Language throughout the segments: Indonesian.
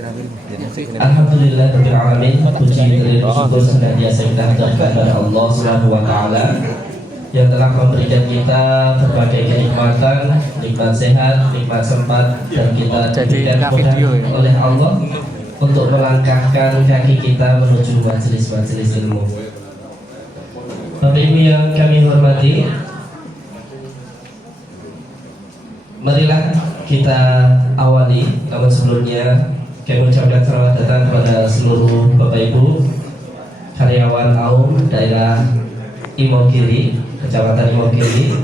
Alhamdulillahirabbil alamin. Puji dan syukur senantiasa kita haturkan kepada Allah Subhanahu wa taala yang telah memberikan kita berbagai kenikmatan, nikmat sehat, nikmat sempat, dan kita diberikan kemudahan oleh Allah untuk melangkahkan kaki kita menuju majelis-majelis ilmu. Bapak Ibu yang kami hormati, marilah kita awali. Namun sebelumnya kami mengucapkan selamat datang kepada seluruh Bapak Ibu karyawan AUM daerah Imogiri, Kecamatan Imogiri.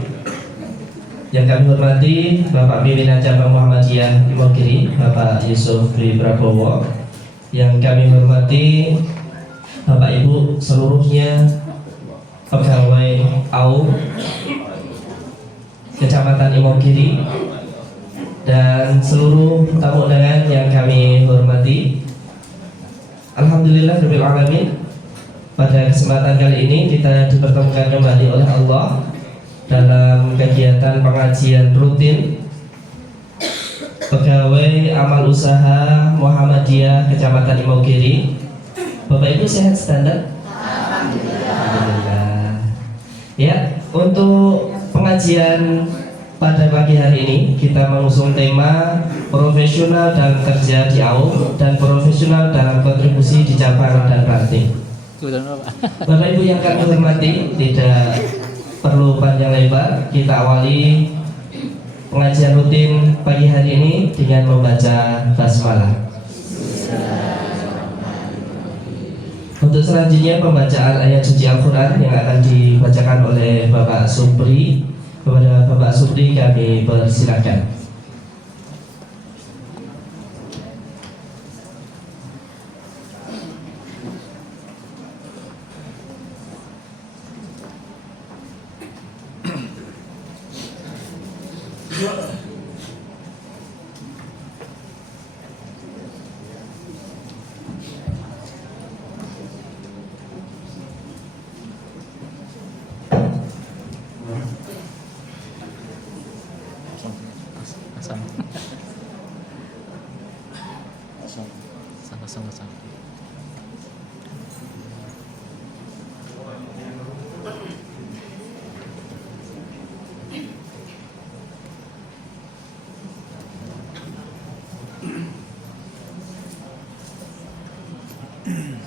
Yang kami hormati Bapak Pimpinan Cabang Muhammadiyah Imogiri, Bapak Yusuf Dwi Prabowo. Yang kami hormati Bapak Ibu seluruhnya pegawai AUM Kecamatan Imogiri dan seluruh tamu undangan yang kami hormati. Alhamdulillahirabbil alamin. Pada kesempatan kali ini kita dipertemukan kembali oleh Allah dalam kegiatan pengajian rutin pegawai amal usaha Muhammadiyah Kecamatan Imogiri. Bapak Ibu sehat standar? Alhamdulillah. Ya, untuk pengajian pada pagi hari ini kita mengusung tema profesional dalam kerja di AUM dan profesional dalam kontribusi di cabang dan praktik. Bapak Ibu yang kami hormati, tidak perlu panjang lebar, kita awali pengajian rutin pagi hari ini dengan membaca basmalah. Untuk selanjutnya pembacaan ayat suci Al-Quran yang akan dibacakan oleh Bapak Supri. Kepada Bapak Supri kami persilakan.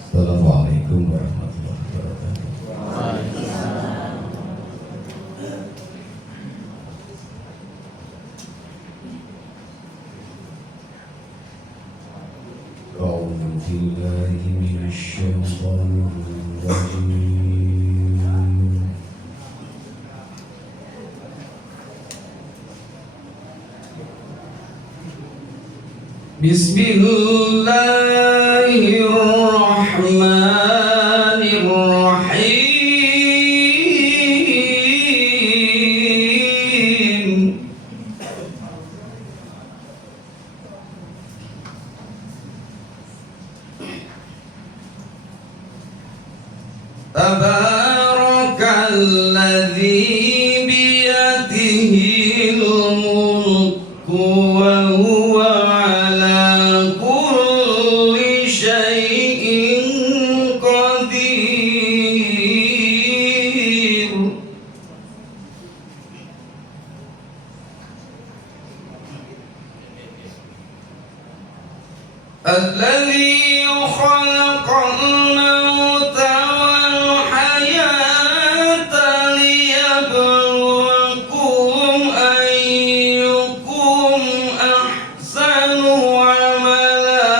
Assalamualaikum warahmatullahi wabarakatuh. A'udzu billahi minasyaitonir rajim. Bismillahirrahmanirrahim. Tabarakalladzi biyadihil mulku wa huwa ala kulli syai'in qadir. Alladzi khalaqal mauta wal hayata liyabluwakum ayyukum ahsanu amala.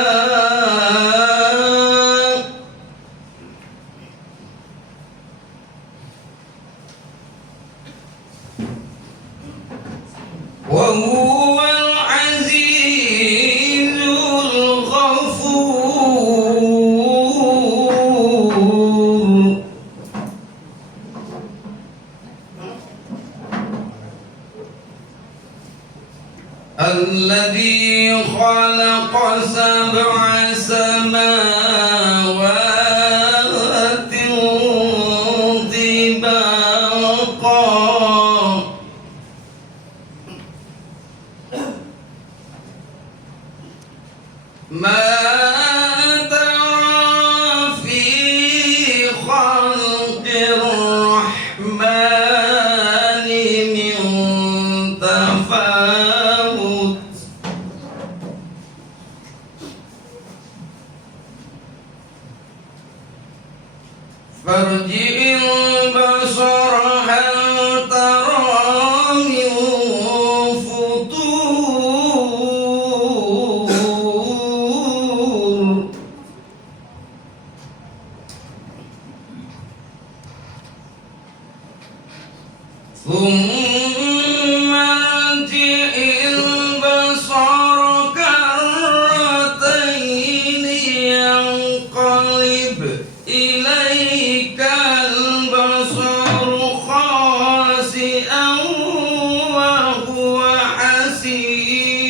Wa huwal azizul ghafur. Alladzi khalaqa sab'a samawati tibaqa ma فارجع البصر هل ترى من فطور ثم ارجع البصر كرتين ينقلب إليك البصر خاسئا وهو حسير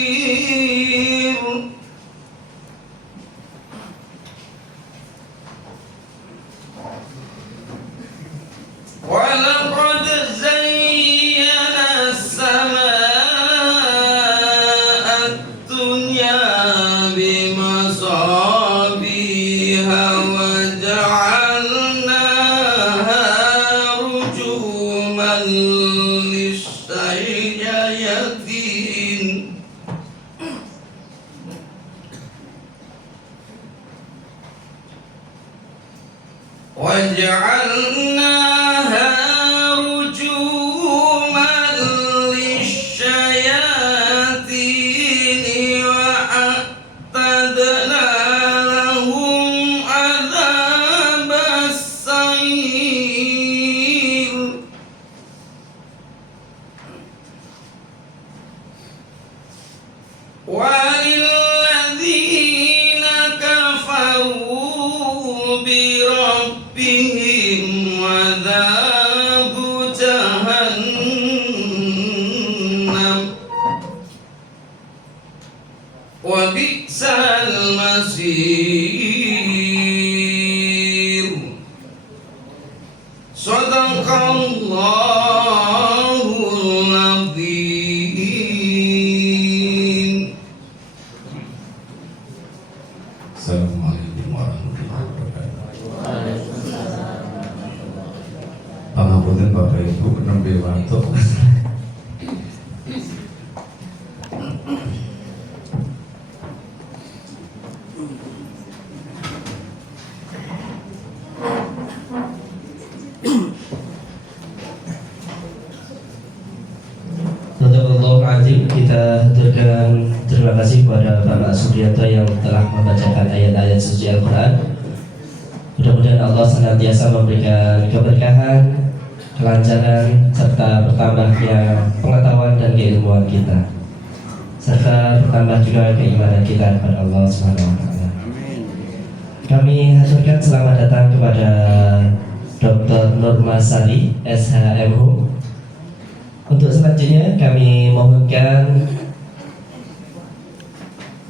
ولقد زينا السماء الدنيا بمصابيح وجعلناها رجوما للشياطين وجعلناها رجوما للشياطين وأعتدنا لهم عذاب السعير وللذين كفروا بربهم عذاب جهنم وبئس المصير صدق الله العظيم. Assalamualaikum warahmatullahi wabarakatuh. Pangapunten Bapak Ibu nembe wantuk. Sadaqallahu azim. Kita haturkan terima kasih kepada Bapak Supriyanto yang telah membacakan ayat-ayat suci Al-Quran. Mudah-mudahan Allah senantiasa memberikan keberkahan, kelancaran, serta bertambahnya pengetahuan dan keilmuan kita, serta bertambah juga keimanan kita kepada Allah SWT. Kami haturkan selamat datang kepada Dr. Nurmasali, SHMU. Untuk selanjutnya kami mohonkan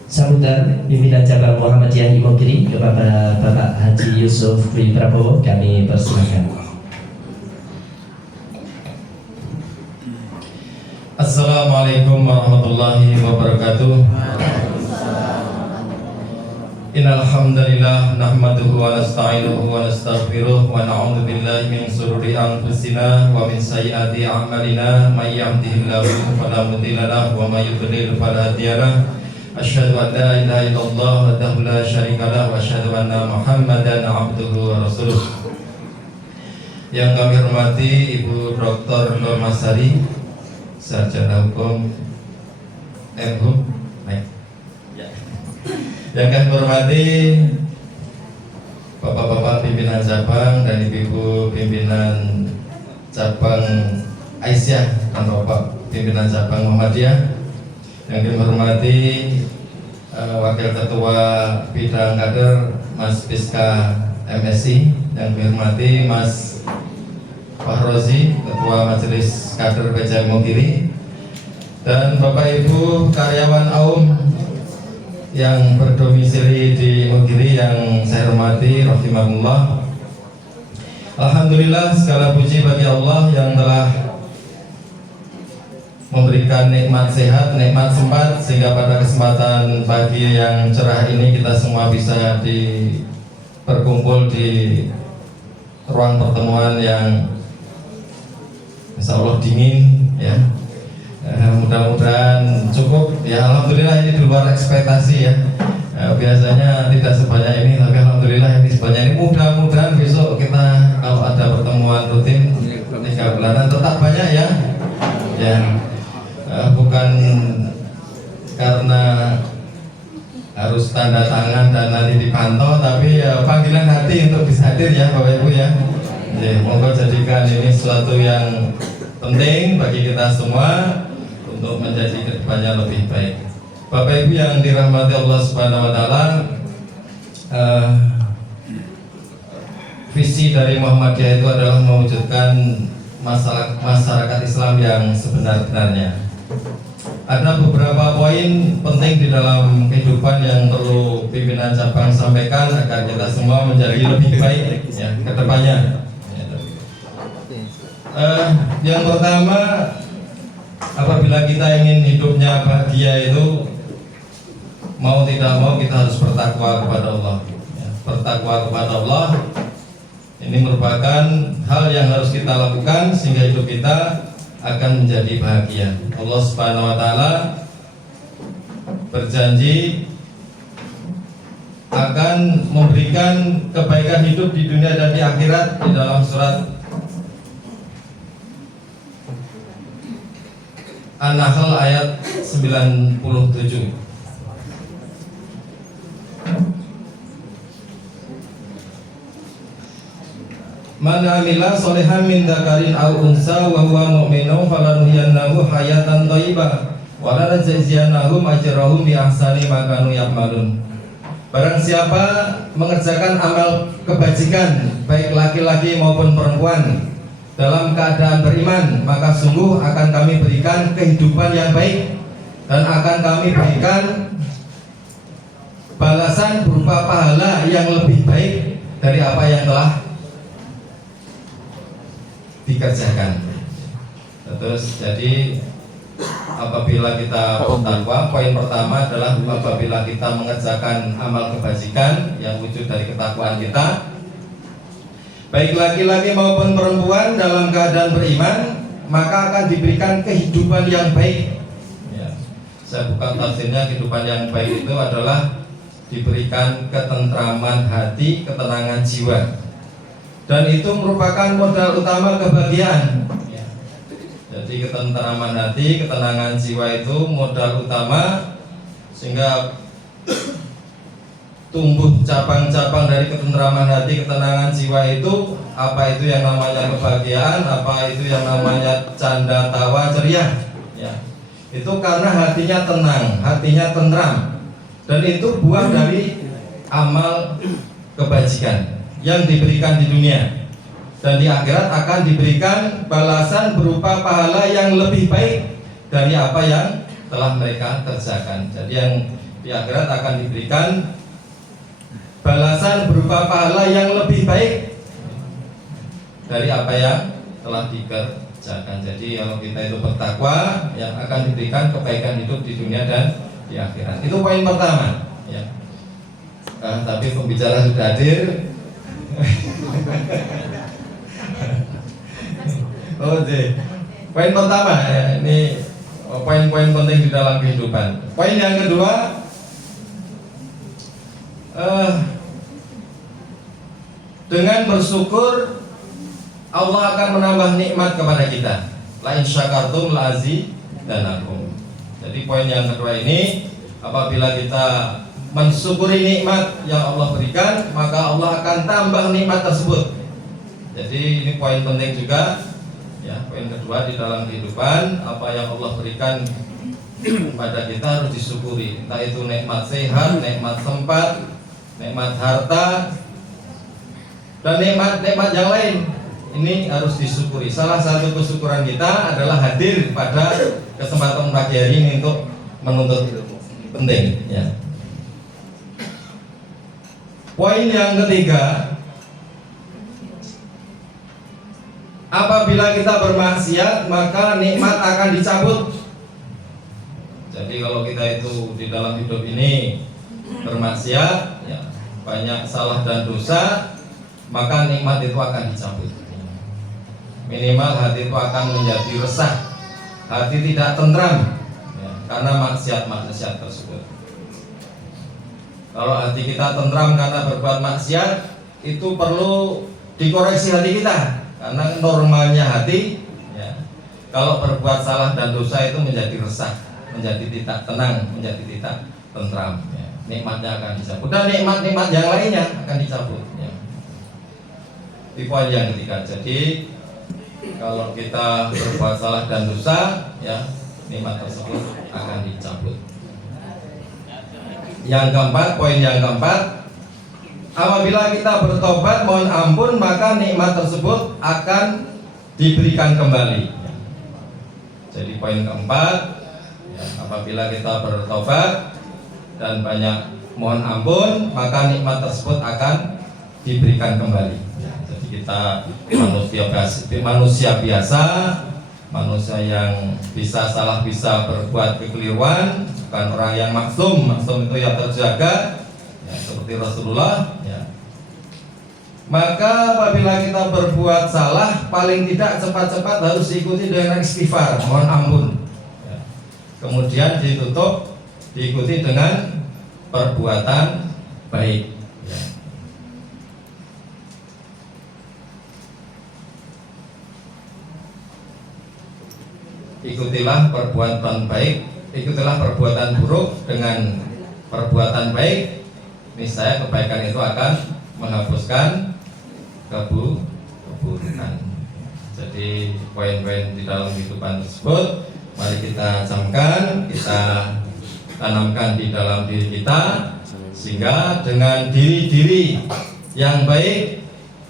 sambutan pimpinan cabang Muhammadiyah Imogiri kepada Bapak Haji Yusuf Dwi Prabowo. Kami persilakan. Assalamualaikum warahmatullahi wabarakatuh. Innal hamdalillah nahmaduhu wa nasta'inuhu wa nastaghfiruh wa na'udzu billahi min shururi anfusina wa min sayyiati a'malina may yahdihillahu fala mudilla lahu wa may yudlil fala hadiya lahu. Asyhadu an la ilaha illallah wahdahu la syarika lahu wa asyhadu anna Muhammadan abduhu wa rasuluh. Yang kami hormati Ibu Dr. Nurmasari, Sarjana Hukum MHUM. Yang kami hormati Bapak-bapak pimpinan cabang dan ibu-ibu pimpinan cabang Aisyah dan Bapak pimpinan cabang Muhammadiyah. Yang kami hormati Wakil Ketua Bidang Kader Mas Piska MSI. Yang kami hormati Mas Fahrozi, Ketua Majelis Kader PJ Imogiri, dan Bapak Ibu karyawan AUM yang berdomisili di Imogiri yang saya hormati, rahimahullah. Alhamdulillah, segala puji bagi Allah yang telah memberikan nikmat sehat, nikmat sempat, sehingga pada kesempatan pagi yang cerah ini kita semua bisa berkumpul di ruang pertemuan yang insya Allah dingin, ya. Mudah-mudahan cukup, ya. Alhamdulillah ini di luar ekspektasi, ya. Biasanya tidak sebanyak ini, tapi alhamdulillah ini sebanyak ini. Mudah-mudahan besok kita banyak ya. Ya, bukan karena harus tanda tangan dan nanti dipantau, tapi panggilan hati untuk bisa hadir ya Bapak Ibu ya. Ya, monggo jadikan ini sesuatu yang penting bagi kita semua untuk menjadi kedepannya lebih baik. Bapak Ibu yang dirahmati Allah Subhanahu Wa Taala, visi dari Muhammadiyah itu adalah mewujudkan masyarakat Islam yang sebenar-benarnya. Ada beberapa poin penting di dalam kehidupan yang perlu pimpinan cabang sampaikan agar kita semua menjadi lebih baik ya ke depannya. Yang pertama, apabila kita ingin hidupnya bahagia itu mau tidak mau kita harus bertakwa kepada Allah. Ya, bertakwa kepada Allah ini merupakan hal yang harus kita lakukan sehingga hidup kita akan menjadi bahagia. Allah Subhanahu Wa Taala berjanji akan memberikan kebaikan hidup di dunia dan di akhirat di dalam surat An-Nahl ayat 97. Man amila solehan min dzakarin aw unsa wa huwa mu'minun falanuhyiyannahu hayatan thayyibah wa lanajziyannahum ajrahum bi ahsani ma kanu ya'malun. Barang siapa mengerjakan amal kebajikan baik laki-laki maupun perempuan dalam keadaan beriman, maka sungguh akan kami berikan kehidupan yang baik dan akan kami berikan balasan berupa pahala yang lebih baik dari apa yang telah dikerjakan. Terus jadi apabila kita bertakwa, poin pertama adalah apabila kita mengerjakan amal kebajikan yang wujud dari ketakwaan kita, baik laki-laki maupun perempuan dalam keadaan beriman, maka akan diberikan kehidupan yang baik. Ya, saya buka tafsirnya. Kehidupan yang baik itu adalah diberikan ketentraman hati, ketenangan jiwa. Dan itu merupakan modal utama kebahagiaan ya. Jadi ketentraman hati, ketenangan jiwa itu modal utama sehingga tumbuh cabang-cabang dari ketentraman hati, ketenangan jiwa itu. Apa itu yang namanya kebahagiaan, apa itu yang namanya canda tawa ceria ya. Itu karena hatinya tenang, hatinya tentram. Dan itu buah dari amal kebajikan yang diberikan di dunia, dan di akhirat akan diberikan balasan berupa pahala yang lebih baik dari apa yang telah mereka kerjakan. Jadi yang di akhirat akan diberikan balasan berupa pahala yang lebih baik dari apa yang telah dikerjakan. Jadi kalau kita itu bertakwa, yang akan diberikan kebaikan hidup di dunia dan di akhirat. Itu poin pertama ya. Tapi pembicara sudah hadir. Poin pertama ya, ini poin-poin penting di dalam kehidupan. Poin yang kedua, dengan bersyukur Allah akan menambah nikmat kepada kita. La in syakartum la azidanakum. Jadi poin yang kedua ini, apabila kita mensyukuri nikmat yang Allah berikan, maka Allah akan tambah nikmat tersebut. Jadi ini poin penting juga ya. Poin kedua di dalam kehidupan, apa yang Allah berikan pada kita harus disyukuri. Entah itu nikmat sehat, nikmat tempat, nikmat harta, dan nikmat-nikmat yang lain. Ini harus disyukuri. Salah satu kesyukuran kita adalah hadir pada kesempatan pagi hari ini untuk menuntut ilmu. Penting ya. Poin yang ketiga, apabila kita bermaksiat maka nikmat akan dicabut. Jadi kalau kita itu di dalam hidup ini bermaksiat ya, banyak salah dan dosa, maka nikmat itu akan dicabut. Minimal hati itu akan menjadi resah, hati tidak tentram ya, karena maksiat tersebut. Kalau hati kita tentram karena berbuat maksiat, itu perlu dikoreksi hati kita. Karena normalnya hati ya, Kalau berbuat salah dan dosa itu menjadi resah, menjadi tidak tenang, menjadi tidak tentram. Ya. Nikmatnya akan dicabut dan nikmat-nikmat yang lainnya akan dicabut. Ya. Di poin yang ketiga, jadi kalau kita berbuat salah dan dosa, ya nikmat tersebut akan dicabut. Yang keempat, poin yang keempat, apabila kita bertobat mohon ampun maka nikmat tersebut akan diberikan kembali. Jadi poin keempat, ya, apabila kita bertobat dan banyak mohon ampun maka nikmat tersebut akan diberikan kembali. Ya, jadi kita manusia biasa, manusia yang bisa salah, bisa berbuat kekeliruan, bukan orang yang maksum itu yang terjaga, ya, seperti Rasulullah. Ya. Maka apabila kita berbuat salah, paling tidak cepat-cepat harus diikuti dengan istighfar, mohon ampun. Ya. Kemudian diikuti dengan perbuatan baik. Ya. Ikutilah perbuatan baik, ikutilah perbuatan buruk dengan perbuatan baik. Niscaya kebaikan itu akan menghapuskan keburukan. Jadi poin-poin di dalam kehidupan tersebut mari kita camkan, kita tanamkan di dalam diri kita, sehingga dengan diri-diri yang baik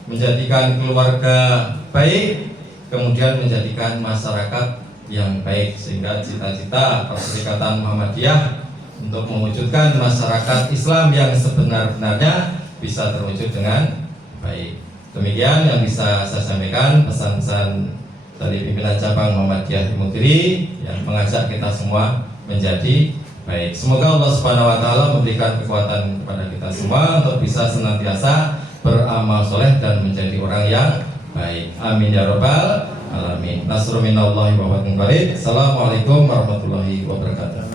menjadikan keluarga baik, kemudian menjadikan masyarakat yang baik, sehingga cita-cita Perserikatan Muhammadiyah untuk mewujudkan masyarakat Islam yang sebenar-benarnya bisa terwujud dengan baik. Demikian yang bisa saya sampaikan, pesan-pesan dari pimpinan cabang Muhammadiyah Imogiri yang mengajak kita semua menjadi baik. Semoga Allah Subhanahu wa taala memberikan kekuatan kepada kita semua untuk bisa senantiasa beramal soleh dan menjadi orang yang baik. Amin ya rabbal alamin. Nasrul minallahi wa fatun qarib. Assalamualaikum warahmatullahi wabarakatuh.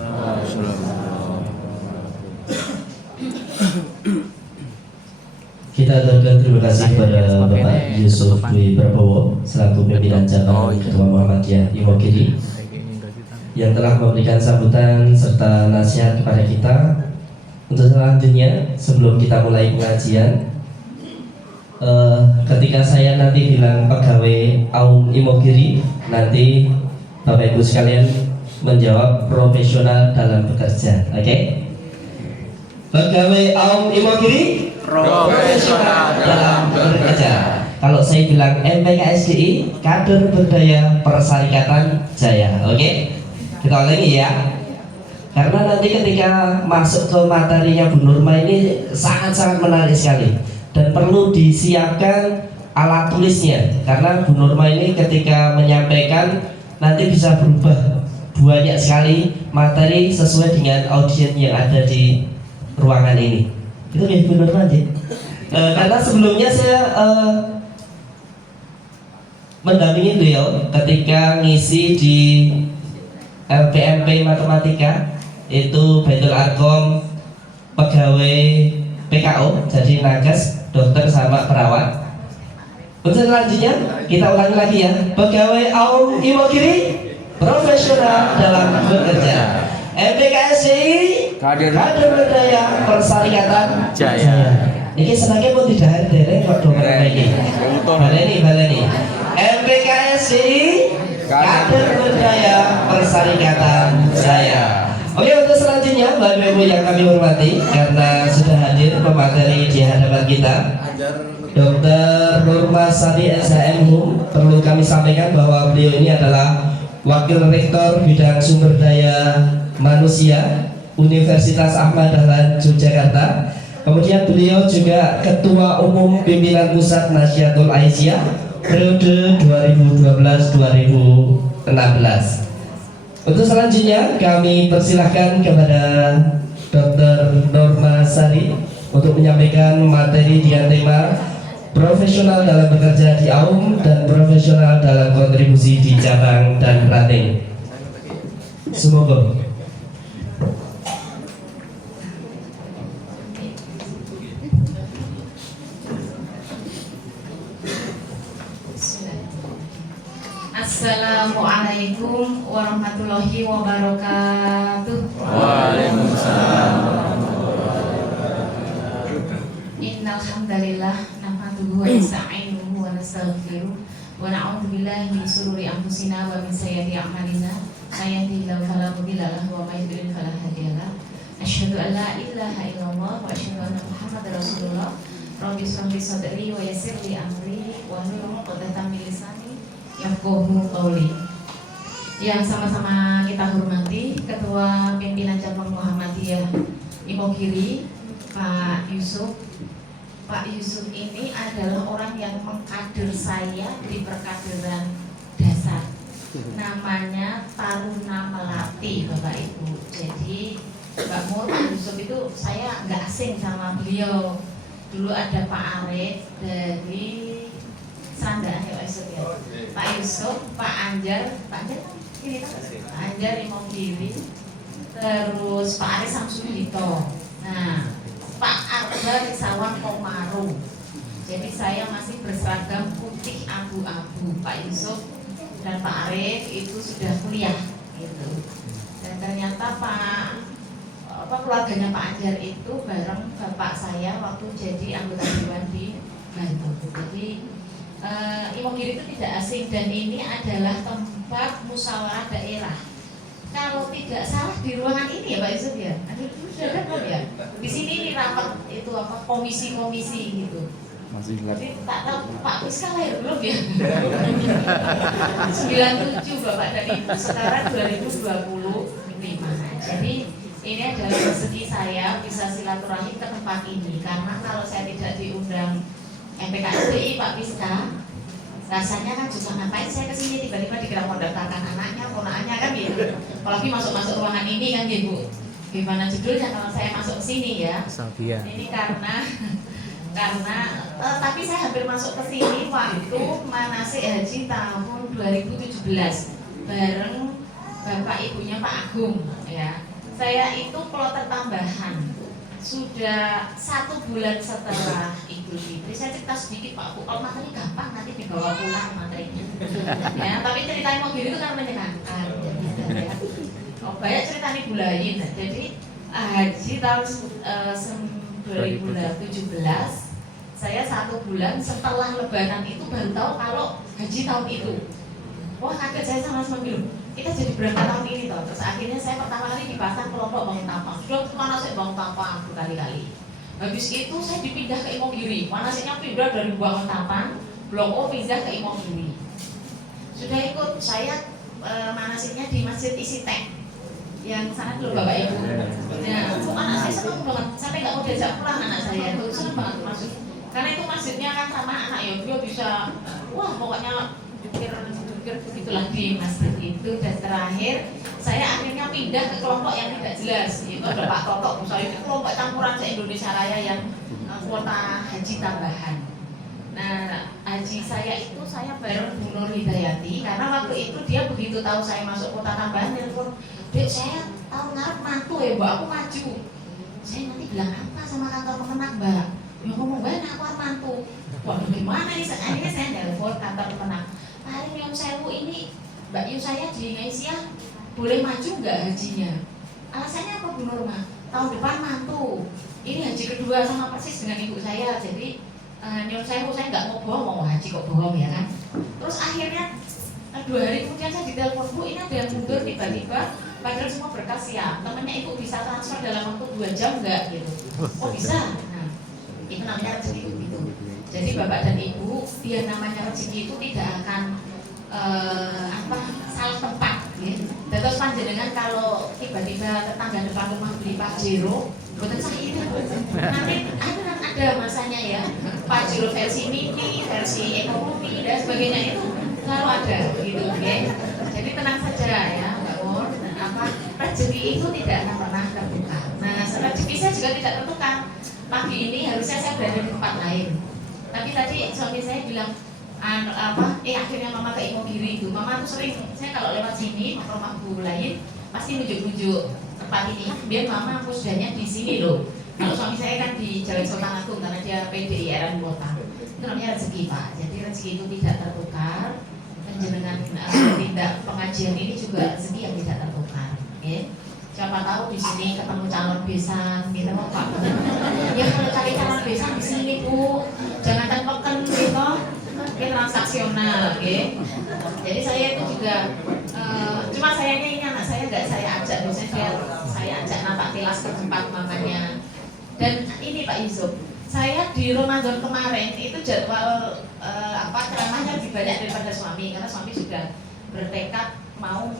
Kita aturkan terima kasih kepada Bapak Yusuf Dwi Prabowo selaku pimpinan cabang Ketua Muhammadiyah Imogiri yang telah memberikan sambutan serta nasihat kepada kita. Untuk selanjutnya, sebelum kita mulai pengajian, ketika saya nanti bilang pegawai Aum Imogiri, nanti Bapak Ibu sekalian menjawab profesional dalam bekerja. Oke? Pegawai Aum Imogiri profesional dalam bekerja. Kalau saya bilang MPKSDI, kader berdaya Perserikatan Jaya. Oke? Kita ulangi ya. Karena nanti ketika masuk ke materinya Bu Nurma ini sangat-sangat menarik sekali dan perlu disiapkan alat tulisnya, karena Bu Nurma ini ketika menyampaikan nanti bisa berubah banyak sekali materi sesuai dengan audiens yang ada di ruangan ini. Itu kayak Bu Nurma aja. Karena sebelumnya saya mendampingi beliau ketika ngisi di LPMP Matematika, itu Baitul Arkom pegawai PKO, jadi nagas, dokter sama perawat. Untuk selanjutnya kita ulangi lagi ya, pegawai Aum Imogiri profesional dalam bekerja. MPKSDI kader berdaya Perserikatan Jaya. Ini senangnya pun tidak ada kok dokter ini. Baleni. MPKSDI kader berdaya Perserikatan Jaya. Oke, untuk selanjutnya Bapak Ibu yang kami hormati, karena sudah hadir pemateri di hadapan kita, Dr. Nurma Sari SHM perlu kami sampaikan bahwa beliau ini adalah Wakil Rektor Bidang Sumber Daya Manusia Universitas Ahmad Dahlan Yogyakarta. Kemudian beliau juga Ketua Umum Pimpinan Pusat Nahdlatul Aisyah periode 2012-2016. Untuk selanjutnya kami persilahkan kepada Dr. Nurma Sari untuk menyampaikan materi dengan tema profesional dalam bekerja di Aum dan profesional dalam kontribusi di cabang dan ranting. Semoga. Assalamualaikum warahmatullahi wabarakatuh. Waalaikumsalam. Innal hamdalillah nahmaduhu wa nasta'inuhu wa nastaghfiruh wa na'udzu billahi min shururi anfusina wa min sayyiati a'malina. May yahdihillahu fala mudilla lahu wa may yudlil fala hadiya lahu. Asyhadu an la ilaha illallah wa asyhadu anna Muhammadar Rasulullah. Rabbi shrah li sadri wa yassir li amri wa hlul 'uqdatam min lisani yafqahu qawli. Yang sama-sama kita hormati Ketua Pimpinan Cabang Muhammadiyah Imogiri, Pak Yusuf. Pak Yusuf ini adalah orang yang mengkader saya di perkaderan dasar. Namanya Taruna Melati, Bapak Ibu. Jadi Mbak Mur, Pak Yusuf itu saya nggak asing sama beliau. Dulu ada Pak Arif dari Sandaan ya Pak Yusuf ya. Pak Yusuf, Pak Anjar ini Pak Anjar Imogiri, terus Pak Arif Samsudito. Nah, Pak Akbar Sawan Komaru. Jadi saya masih berseragam putih abu-abu. Pak Yusuf dan Pak Arif itu sudah kuliah gitu. Dan ternyata keluarganya Pak Anjar itu bareng bapak saya waktu jadi anggota dewan di Bantul. Jadi Imogiri itu tidak asing dan ini adalah tempat musyawarah daerah. Kalau tidak salah di ruangan ini ya Pak Yusuf ya. Aduh, sudah kan ya. Di sini nih rapat itu komisi-komisi gitu. Masih ingat. Jadi tak tahu Pak Piska lahir belum ya? 97 Bapak dan Ibu, sekarang 2025. Jadi ini adalah rezeki saya bisa silaturahim ke tempat ini. Karena kalau saya tidak diundang MPKSDI Pak Piska, rasanya kan juga ngapain saya kesini tiba-tiba dikira mau daftarkan anaknya, ponakannya kan gitu. Apalagi masuk ruangan ini kan gitu. Gimana judulnya kalau saya masuk ke sini ya? Sabia. Ini karena tapi saya hampir masuk ke sini waktu manasik haji tahun 2017 bareng bapak ibunya Pak Agung ya. Saya itu kloter tambahan sudah 1 bulan setelah Idul Fitri. Saya cerita sedikit Pak Bu, kalau materi gampang nanti dibawa pulang materinya ya, tapi ceritanya mobil itu kan menyenangkan ya. Oh, banyak cerita nih bulain. Jadi haji tahun 2017 saya 1 bulan setelah lebaran itu baru tahu kalau haji tahun itu. Wah kaget saya sama bilang kita jadi berangkat tahun ini toh. Terus akhirnya saya pertama kali dipasang kelompok Bangun Tampang. Sudah kemana saya Bangun Tampang berkali-kali. Habis itu saya dipindah ke Imogiri. Manasiknya pindah dari Bangun Tampang, Blok O pindah ke Imogiri. Sudah ikut saya manasiknya di Masjid Isitek yang sangat dulu Bapak Ibu. Nah, anak saya senang banget sampai nggak mau diajak pulang anak saya. Itu senang banget masuk. Karena itu masjidnya kan sama anak ya, dia bisa wah pokoknya jukir begitulah di masjid itu. Dan terakhir saya akhirnya pindah ke kelompok yang tidak jelas. Itu ada Pak Toto, misalnya itu kelompok campuran se-Indonesia Raya yang kuota haji tambahan. Nah, haji saya itu saya bareng Bu Nur Hidayati karena waktu itu dia begitu tahu saya masuk kuota tambahan telepon, "Dek, saya tahu ngarep mantu ya, Mbak, aku maju." Saya nanti bilang apa sama kantor Kemenak, Mbak? Ya ngomong banyak aku mantu. Waduh gimana nih? Akhirnya saya telepon kantor Kemenak. Hari Nyom Sewu ini Mbak Yu saya di Indonesia boleh maju nggak hajinya? Alasannya apa Bu Nurma? Tahun depan mantu. Ini haji kedua sama persis dengan ibu saya. Jadi Nyom Sewu saya nggak mau bohong, mau haji kok bohong ya kan? Terus akhirnya 2 hari kemudian saya ditelepon, "Bu, ini ada yang mundur tiba-tiba, padahal semua berkas siap. Temannya ibu bisa transfer dalam waktu 2 jam nggak gitu?" "Oh bisa." Nah, itu namanya rezeki itu. Jadi bapak dan ibu, dia namanya rezeki itu tidak akan salah tempat. Ya. Terus panjenengan kalau tiba-tiba tetangga depan rumah beli Pajero, bukan sah itu. Nanti ada masanya ya, Pajero versi mini, versi ekonomi dan sebagainya itu selalu ada gitu, oke. Jadi tenang saja ya, Mbak Mur. Rezeki itu tidak akan pernah tertukar. Nah, rezeki saya juga tidak tertukar. Pagi ini harusnya saya berada di tempat lain. Tapi tadi suami saya bilang, akhirnya mama ke Imogiri itu. Mama tuh sering, saya kalau lewat sini, ke rumah bu lain, pasti nunjuk-nunjuk tempat ini. Biar mama musdahnya di sini loh. Kalau suami saya kan di Jalan Sultan Agung karena dia PDI RN Kota. Itu namanya rezeki Pak. Jadi rezeki itu tidak tertukar. dengan tindak pengajian ini juga rezeki yang tidak tertukar. Ya. Siapa tahu di sini ketemu calon besan, gitu Pak. Ya kalau cari calon besan di sini Bu, jangan tempelkan gitu, ini transaksional, ya. Jadi saya itu juga, cuma sayangnya ini anak saya nggak saya ajak, biasanya saya ajak napak tilas ke tempat mamanya. Dan ini Pak Yusuf, saya di Ramadan kemarin itu jadwal ceramahnya lebih banyak daripada suami, karena suami sudah bertekad mau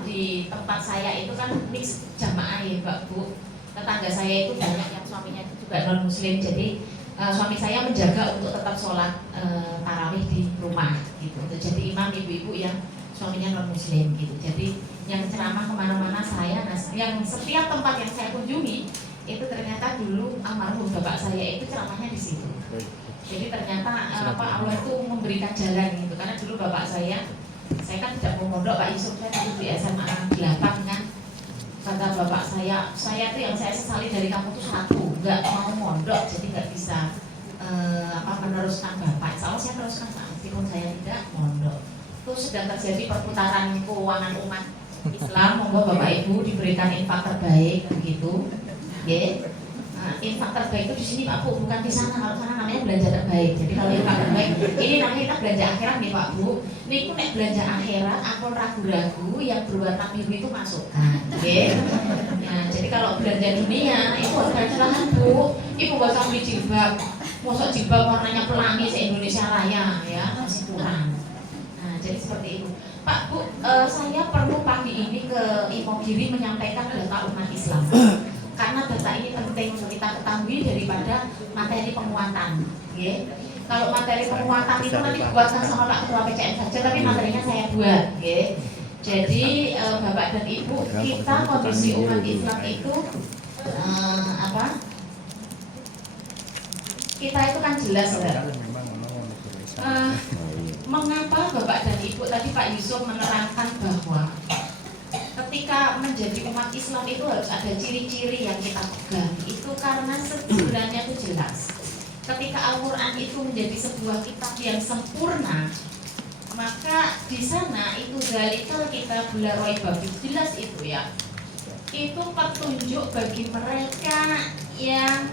di tempat saya itu kan mix jamaah ya Mbak Bu. Tetangga saya itu banyak yang suaminya itu juga non muslim, jadi suami saya menjaga untuk tetap sholat tarawih di rumah gitu. Jadi imam ibu-ibu yang suaminya non muslim gitu. Jadi yang ceramah kemana-mana saya, yang setiap tempat yang saya kunjungi itu ternyata dulu almarhum bapak saya itu ceramahnya di situ. Jadi ternyata Allah itu memberikan jalan gitu, karena dulu bapak saya kan tidak mau mondok Pak Yusuf, saya dulu di SMA 8 kan. Kata bapak saya itu yang saya sesali dari kamu tuh satu, nggak mau mondok, jadi nggak bisa meneruskan bapak. Soalnya saya teruskan meskipun saya tidak mondok. Itu sedang terjadi perputaran keuangan umat Islam, monggo bapak ibu diberikan infak terbaik begitu. Ya. Nah, infak terbaik itu di sini Pak Bu, bukan di sana. Kalau sana namanya belanja terbaik. Jadi kalau infak terbaik, ini namanya kita belanja akhirat nih Pak Bu. Ini aku nek belanja akhirat, akun ragu-ragu yang berwarna biru itu masukkan. Okay? Nah, jadi kalau belanja dunia itu ada kesalahan Bu. Ibu gak usah beli jilbab. Mosok jilbab warnanya pelangi se-Indonesia Raya ya, masih kurang. Nah, jadi seperti itu. Pak Bu, saya perlu pagi ini ke Imogiri menyampaikan data umat Islam. Karena data ini penting untuk kita ketahui daripada materi penguatan. Ya. Kalau materi penguatan itu nanti dibuatkan sama Pak Ketua PCN saja, tapi materinya saya buat. Ya. Jadi Bapak dan Ibu, kita kondisi umat Islam itu kita itu kan jelas ya. Mengapa Bapak dan Ibu tadi Pak Yusuf menerangkan bahwa ketika menjadi umat Islam itu harus ada ciri-ciri yang kita pegang. Itu karena sebenarnya itu jelas. Ketika Al-Quran itu menjadi sebuah kitab yang sempurna, maka di sana itu zalikal kita bularoi babi, jelas itu ya. Itu petunjuk bagi mereka yang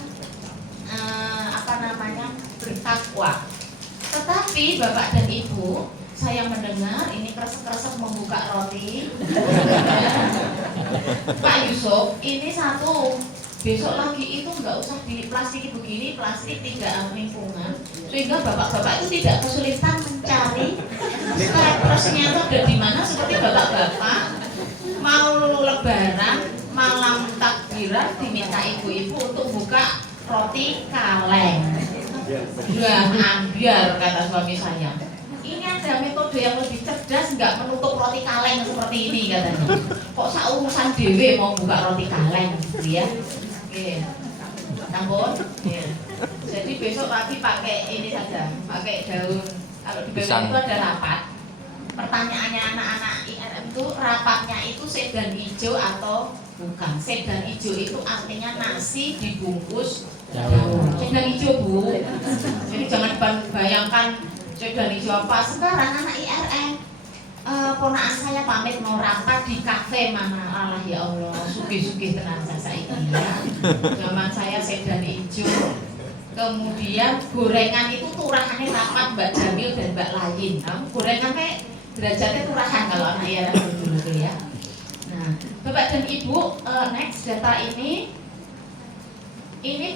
bertakwa. Tetapi Bapak dan Ibu, saya mendengar ini kresek-kresek membuka roti. Pak Yusuf, ini satu, besok lagi itu nggak usah di plastik begini, plastik tidak lingkungan, sehingga bapak-bapak itu tidak kesulitan mencari staplernya itu ada di mana. Seperti bapak-bapak mau lebaran, malam takbiran diminta ibu-ibu untuk buka roti kaleng. Ya ambiar kata suami saya. Ini ada metode yang lebih cerdas, nggak menutup roti kaleng seperti ini katanya. Kok saurusan dewe mau buka roti kaleng gitu ya. Oke. Nampun? Ya. Jadi besok pagi pakai ini saja, pakai daun. Kalau di BPN itu ada rapat. Pertanyaannya anak-anak IRM itu rapatnya itu sedan hijau atau bukan. Sedan hijau itu artinya nasi dibungkus daun. Sedan hijau Bu. Jadi jangan bayangkan sedan hijau apa. Sekarang anak IRM ponakan saya pamit mau rapat di kafe mana. Allah ya Allah, sugih-sugih tenan saya ini ya. Zaman saya sedan hijau. Kemudian gorengan itu turahannya rapat Mbak Jamil dan Mbak Layin. Kamu gorengan kayak derajatnya turahan kalau anak IRM dulu ya. Nah, Bapak dan Ibu, next data ini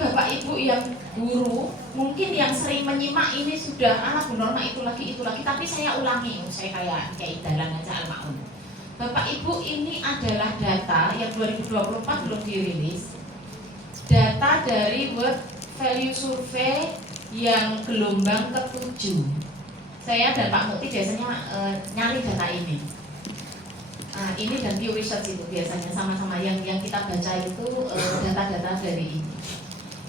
Bapak Ibu yang guru, mungkin yang sering menyimak ini sudah Bu Norma itu lagi, tapi saya ulangi, saya kayak Dalan aja Al-Ma'un. Bapak Ibu, ini adalah data yang 2024 belum dirilis. Data dari World Value Survey yang gelombang ke-7. Saya dan Pak Mukti biasanya nyari data ini. Ini dan Pew Research itu biasanya sama-sama yang kita baca itu data-data dari ini.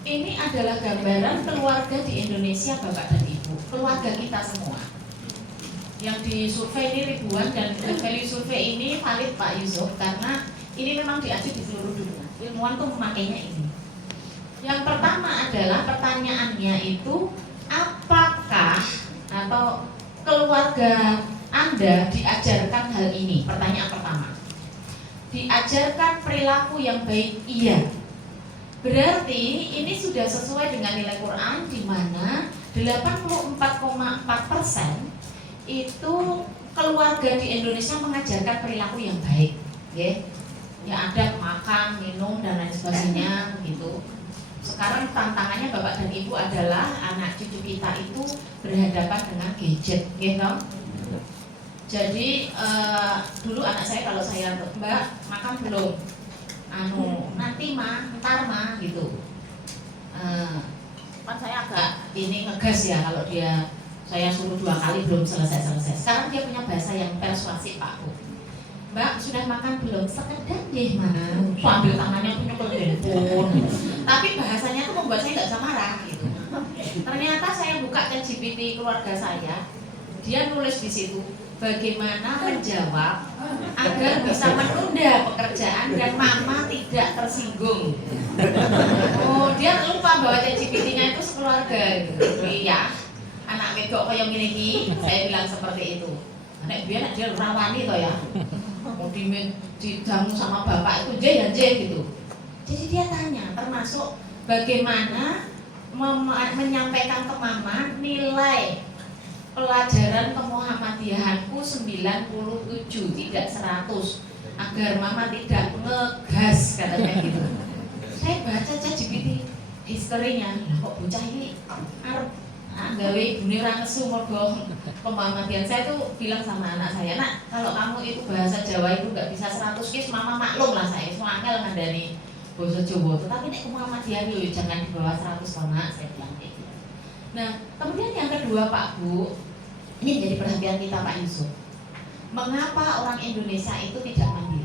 Ini adalah gambaran keluarga di Indonesia Bapak dan Ibu, keluarga kita semua. Yang di survei ini ribuan dan value survei ini valid Pak Yusuf karena ini memang diaju di seluruh dunia. Ilmuwan tuh memakainya ini. Yang pertama adalah pertanyaannya itu apakah atau keluarga Anda diajarkan hal ini? Pertanyaan pertama. Diajarkan perilaku yang baik? Iya. Berarti ini sudah sesuai dengan nilai Quran di mana 84,4% itu keluarga di Indonesia mengajarkan perilaku yang baik, ya. Ya ada makan, minum dan lain sebagainya gitu. Sekarang tantangannya Bapak dan Ibu adalah anak cucu kita itu berhadapan dengan gadget, gitu. Jadi dulu anak saya kalau saya Mbak makan belum, nanti ntar gitu. Kan saya agak ini ngegas ya kalau saya suruh 2 kali belum selesai. Sekarang dia punya bahasa yang persuasif Pak Bu. Mbak sudah makan belum? Sekedar deh Mas. Sambil tangannya punya ke handphone. Tapi bahasanya tuh membuat saya nggak bisa marah gitu. Ternyata saya buka ChatGPT keluarga saya, dia nulis di situ bagaimana menjawab agar bisa menunda pekerjaan dan mama tidak tersinggung. Oh, dia lupa bahwa ChatGPT-nya itu sekeluarga gitu. Iya, anak wedok kaya ngene iki, saya bilang seperti itu. Nek biyen dia rawani to ya. Mau didamu sama bapak itu J gitu. Jadi dia tanya, termasuk bagaimana menyampaikan ke mama nilai pelajaran kemuhammadiyahanku 97 tidak 100 agar mama tidak ngegas katanya gitu. Saya baca ChatGPT historinya, kok bocah ini gawe ibune ra nesu mergo pemamadian. Saya tuh bilang sama anak saya, "Nak, kalau kamu itu bahasa Jawa itu nggak bisa 100 kis, mama maklum lah saya. Semua angel ngandani bahasa Jawa. Tetapi nek Muhammadiyah yo jangan di bawah 100 Nak," saya bilang kayak gitu. Nah, kemudian yang kedua Pak Bu, ini menjadi perhatian kita Pak Yusuf. Mengapa orang Indonesia itu tidak mandiri?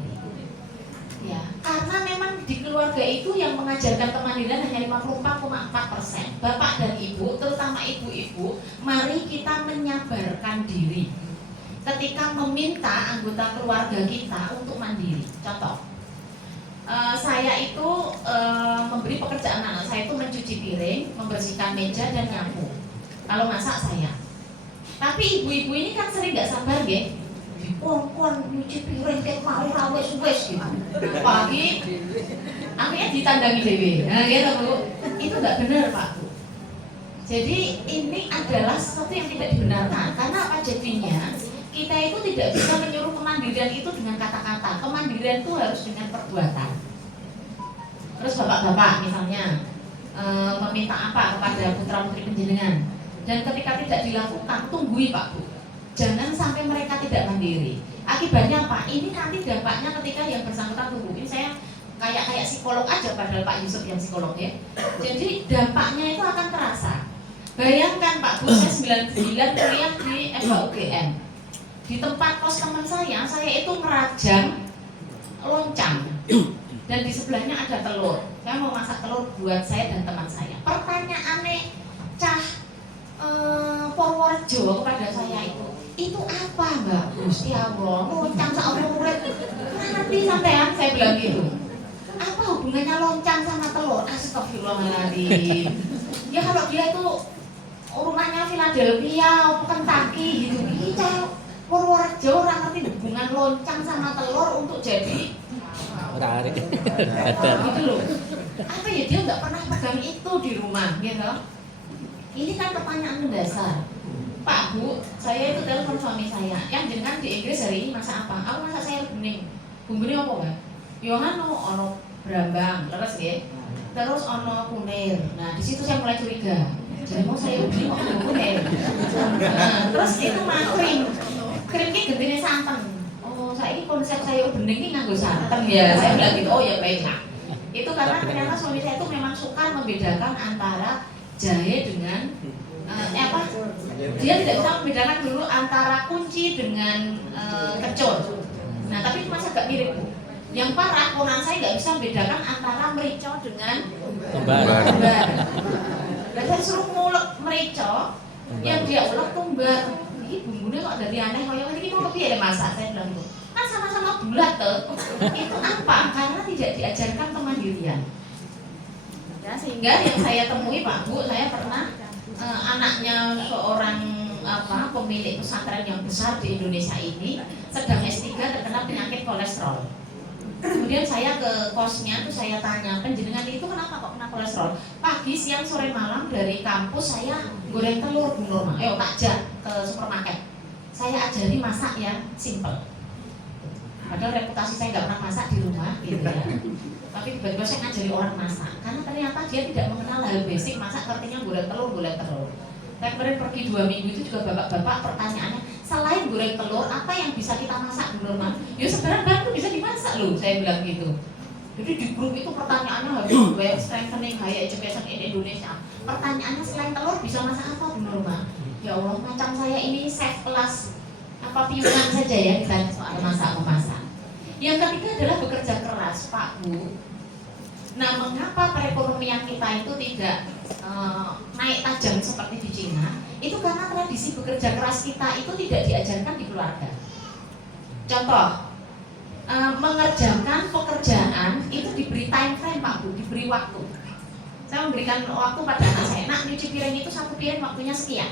Ya, karena memang di keluarga itu yang mengajarkan kemandirian hanya 54,4%. Bapak dan Ibu, terutama ibu-ibu, mari kita menyabarkan diri ketika meminta anggota keluarga kita untuk mandiri. Contoh, saya itu memberi pekerjaan anak saya itu mencuci piring, membersihkan meja dan nyapu. Kalau masak saya. Tapi ibu-ibu ini kan sering nggak sabar ya, dipongkon nyuci piring kayak mau rawes-wes gitu. Pagi, akhirnya ditandangi dewe. Nah gitu Bu, itu nggak benar Pak Bu. Jadi ini adalah sesuatu yang tidak dibenarkan. Karena apa jadinya? Kita itu tidak bisa menyuruh kemandirian itu dengan kata-kata. Kemandirian itu harus dengan perbuatan. Terus bapak-bapak misalnya meminta apa kepada putra-putri penjenengan, dan ketika tidak dilakukan, tunggui Pak Bu. Jangan sampai mereka tidak mandiri. Akibatnya apa? Ini nanti dampaknya ketika yang bersangkutan tunggu. Ini saya kayak psikolog aja, padahal Pak Yusuf yang psikolog ya. Jadi dampaknya itu akan terasa. Bayangkan Pak Bu, saya 99 kuliah di FHUGM. Di tempat kos teman saya itu merajang loncang. Dan di sebelahnya ada telur. Saya mau masak telur buat saya dan teman saya. Pertanyaannya cah Purworejo kepada saya itu apa Mbak? Gusti Allah, loncang seumur murid. Nanti sampean saya bilang gitu. Apa hubungannya loncang sama telur? Astagfirullahaladzim. Ya kalau dia itu rumahnya Philadelphia, Kentucky gitu. Kita Purworejo orang ngerti hubungan loncang sama telur untuk jadi gitu loh. Apa ya dia nggak pernah pegang itu di rumah gitu. Ini kan pertanyaan mendasar. Pak Bu, saya itu telepon suami saya. Yang jenengan di Inggris hari ini masak apa? Aku masak sayur bening. Bumbunya apa kan? Yohano ono brambang, terus ya. Terus ono kunir. Nah di situ saya mulai curiga. Jadi mau sayur bening kok ono kunir. Nah, terus itu krim. Krim ini gentine santan. Oh, saya ini konsep sayur bening ini nganggo santan ya. Saya bilang gitu. Oh ya baiklah. Itu karena ternyata suami saya itu memang suka membedakan antara jahe dengan dia tidak bisa membedakan dulu antara kunci dengan kencur. Nah tapi itu masih agak mirip Bu. Yang parah ponan saya nggak bisa membedakan antara merica dengan tumbar. Dan saya suruh ngulek merica, yang dia ulek tumbar. Ini bumbunya kok dari aneh, kayak ini mau lebih ya masak. Saya bilang itu kan sama-sama bulat tuh. Itu apa? Karena tidak diajarkan kemandirian. Ya, sehingga yang saya temui Pak Bu, saya pernah anaknya seorang pemilik pesantren yang besar di Indonesia ini sedang S3 terkena penyakit kolesterol. Kemudian saya ke kosnya tuh saya tanya, penjenengan itu kenapa kok kena kolesterol? Pagi, siang, sore, malam dari kampus saya goreng telur Bu Nurma. Takjak ke supermarket. Saya ajari masak yang simple. Padahal reputasi saya nggak pernah masak di rumah, gitu ya. Tapi tiba-tiba saya ngajari orang masak, karena ternyata dia tidak mengenal hal basic masak, artinya goreng telur. Saya kemarin pergi 2 minggu itu juga bapak-bapak pertanyaannya, selain goreng telur, apa yang bisa kita masak Bu Nurma? Ya sebenarnya batu bisa dimasak loh, saya bilang gitu. Jadi di grup itu pertanyaannya harus banyak strengthening higher education in Indonesia. Pertanyaannya selain telur bisa masak apa Bu Nurma? Ya Allah, macam saya ini chef kelas piungan saja ya ditanya soal memasak. Yang ketiga adalah bekerja keras Pak Bu. Nah, mengapa perekonomian kita itu tidak naik tajam seperti di Cina? Itu karena tradisi bekerja keras kita itu tidak diajarkan di keluarga. Contoh, mengerjakan pekerjaan itu diberi time frame Pak Bu, diberi waktu. Saya memberikan waktu pada anak saya, nak nyuci piring itu 1 piring waktunya sekian.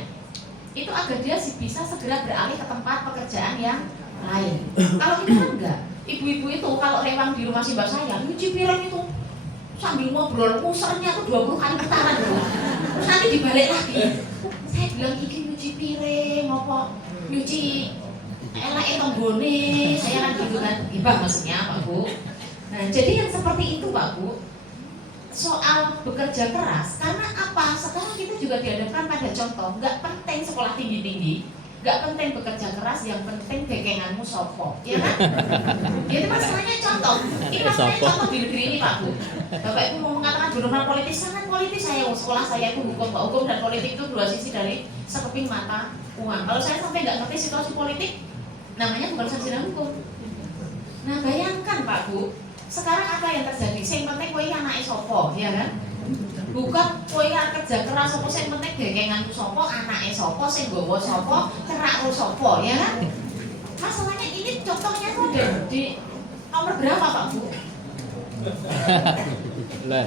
Itu agar dia bisa segera beralih ke tempat pekerjaan yang lain. Kalau kita kan enggak, ibu-ibu itu kalau lewat di rumah si mbak saya, nyuci piring itu sambil ngobrol, musernya tuh 20 kali putaran loh. Terus nanti dibalik lagi. Saya bilang iki nyuci piring, apa nyuci elek tonggone, saya kan gitu kan, ibah maksudnya Pak Bu. Nah, jadi yang seperti itu Pak Bu, soal bekerja keras, karena apa? Sekarang kita juga dihadapkan pada contoh, nggak penting sekolah tinggi-tinggi, nggak penting bekerja keras, yang penting gegenganmu sopo, ya kan? Jadi masalahnya contoh, ini masalahnya contoh di negeri ini Pak Bu. Bapak Ibu mau mengatakan gubernur politis, sangat politis saya, sekolah saya itu hukum dan politik itu 2 sisi dari sekeping mata uang. Kalau saya sampai nggak ngerti situasi politik, namanya bukan sarjana hukum. Nah bayangkan Pak Bu, sekarang apa yang terjadi? Yang penting kowe anake sopo, ya kan? Bukan kowe kerja keras sopo, yang penting gegenganku sopo, anake sopo, sing nggawa sopo, cerakku sopo, ya kan? Masalahnya ini contohnya tuh ada di nomor berapa Pak Bu? Nah,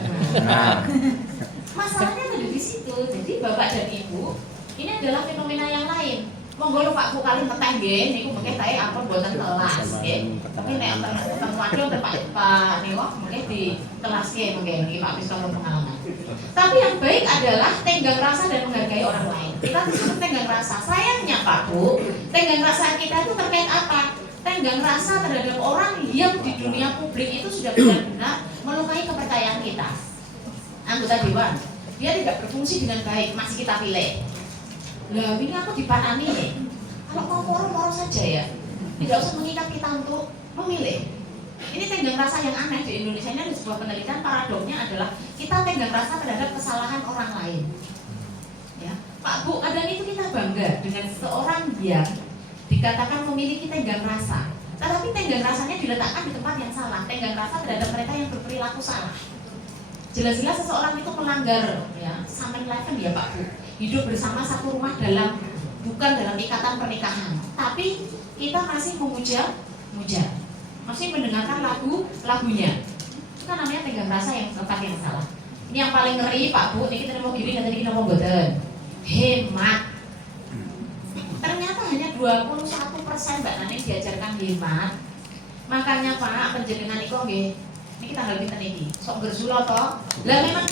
masalahnya ada di situ. Jadi Bapak dan Ibu, ini adalah fenomena yang lain. Monggo lho Pak Bu kali meteh nggih niku mengke tae ampun boten telas nggih. Tapi nek wonten wadon Pak niku mengke di kelas nggih mengke niki Pak wis pengalaman. Tapi yang baik adalah tenggang rasa dan menghargai orang lain. Kita disuruh tenggang rasa. Sayangnya Pak Bu, tenggang rasa kita itu terkait apa? Tenggang rasa terhadap orang yang di dunia publik itu sudah benar-benar melukai kepercayaan kita. Anggota dewan, dia tidak berfungsi dengan baik, masih kita pilih. Lah ini aku dipanani nih. Kalau mau moro-moro saja ya, tidak usah mengikat kita untuk memilih. Ini tenggang rasa yang aneh di Indonesia. Ini ada sebuah penelitian, paradoksnya adalah kita tenggang rasa terhadap kesalahan orang lain. Ya, Pak Bu, kadang itu kita bangga dengan seseorang yang dikatakan memiliki tenggang rasa, tetapi tenggang rasanya diletakkan di tempat yang salah. Tenggang rasa terhadap mereka yang berperilaku salah. Jelas-jelas seseorang itu melanggar ya, Samen Leven ya Pak Bu. Hidup bersama satu rumah bukan dalam ikatan pernikahan, tapi kita masih memuja, masih mendengarkan lagunya. Itu kan namanya tenggang rasa yang tempat yang salah. Ini yang paling ngeri Pak Bu, ini kita mau gini, nanti kita mau boten. Hemat. Ternyata hanya 21% Mbak Nani diajarkan hemat. Makanya Pak, penjenengan itu nggih, ini kita hal pinten iki. Sok gersulo toh. Lah memang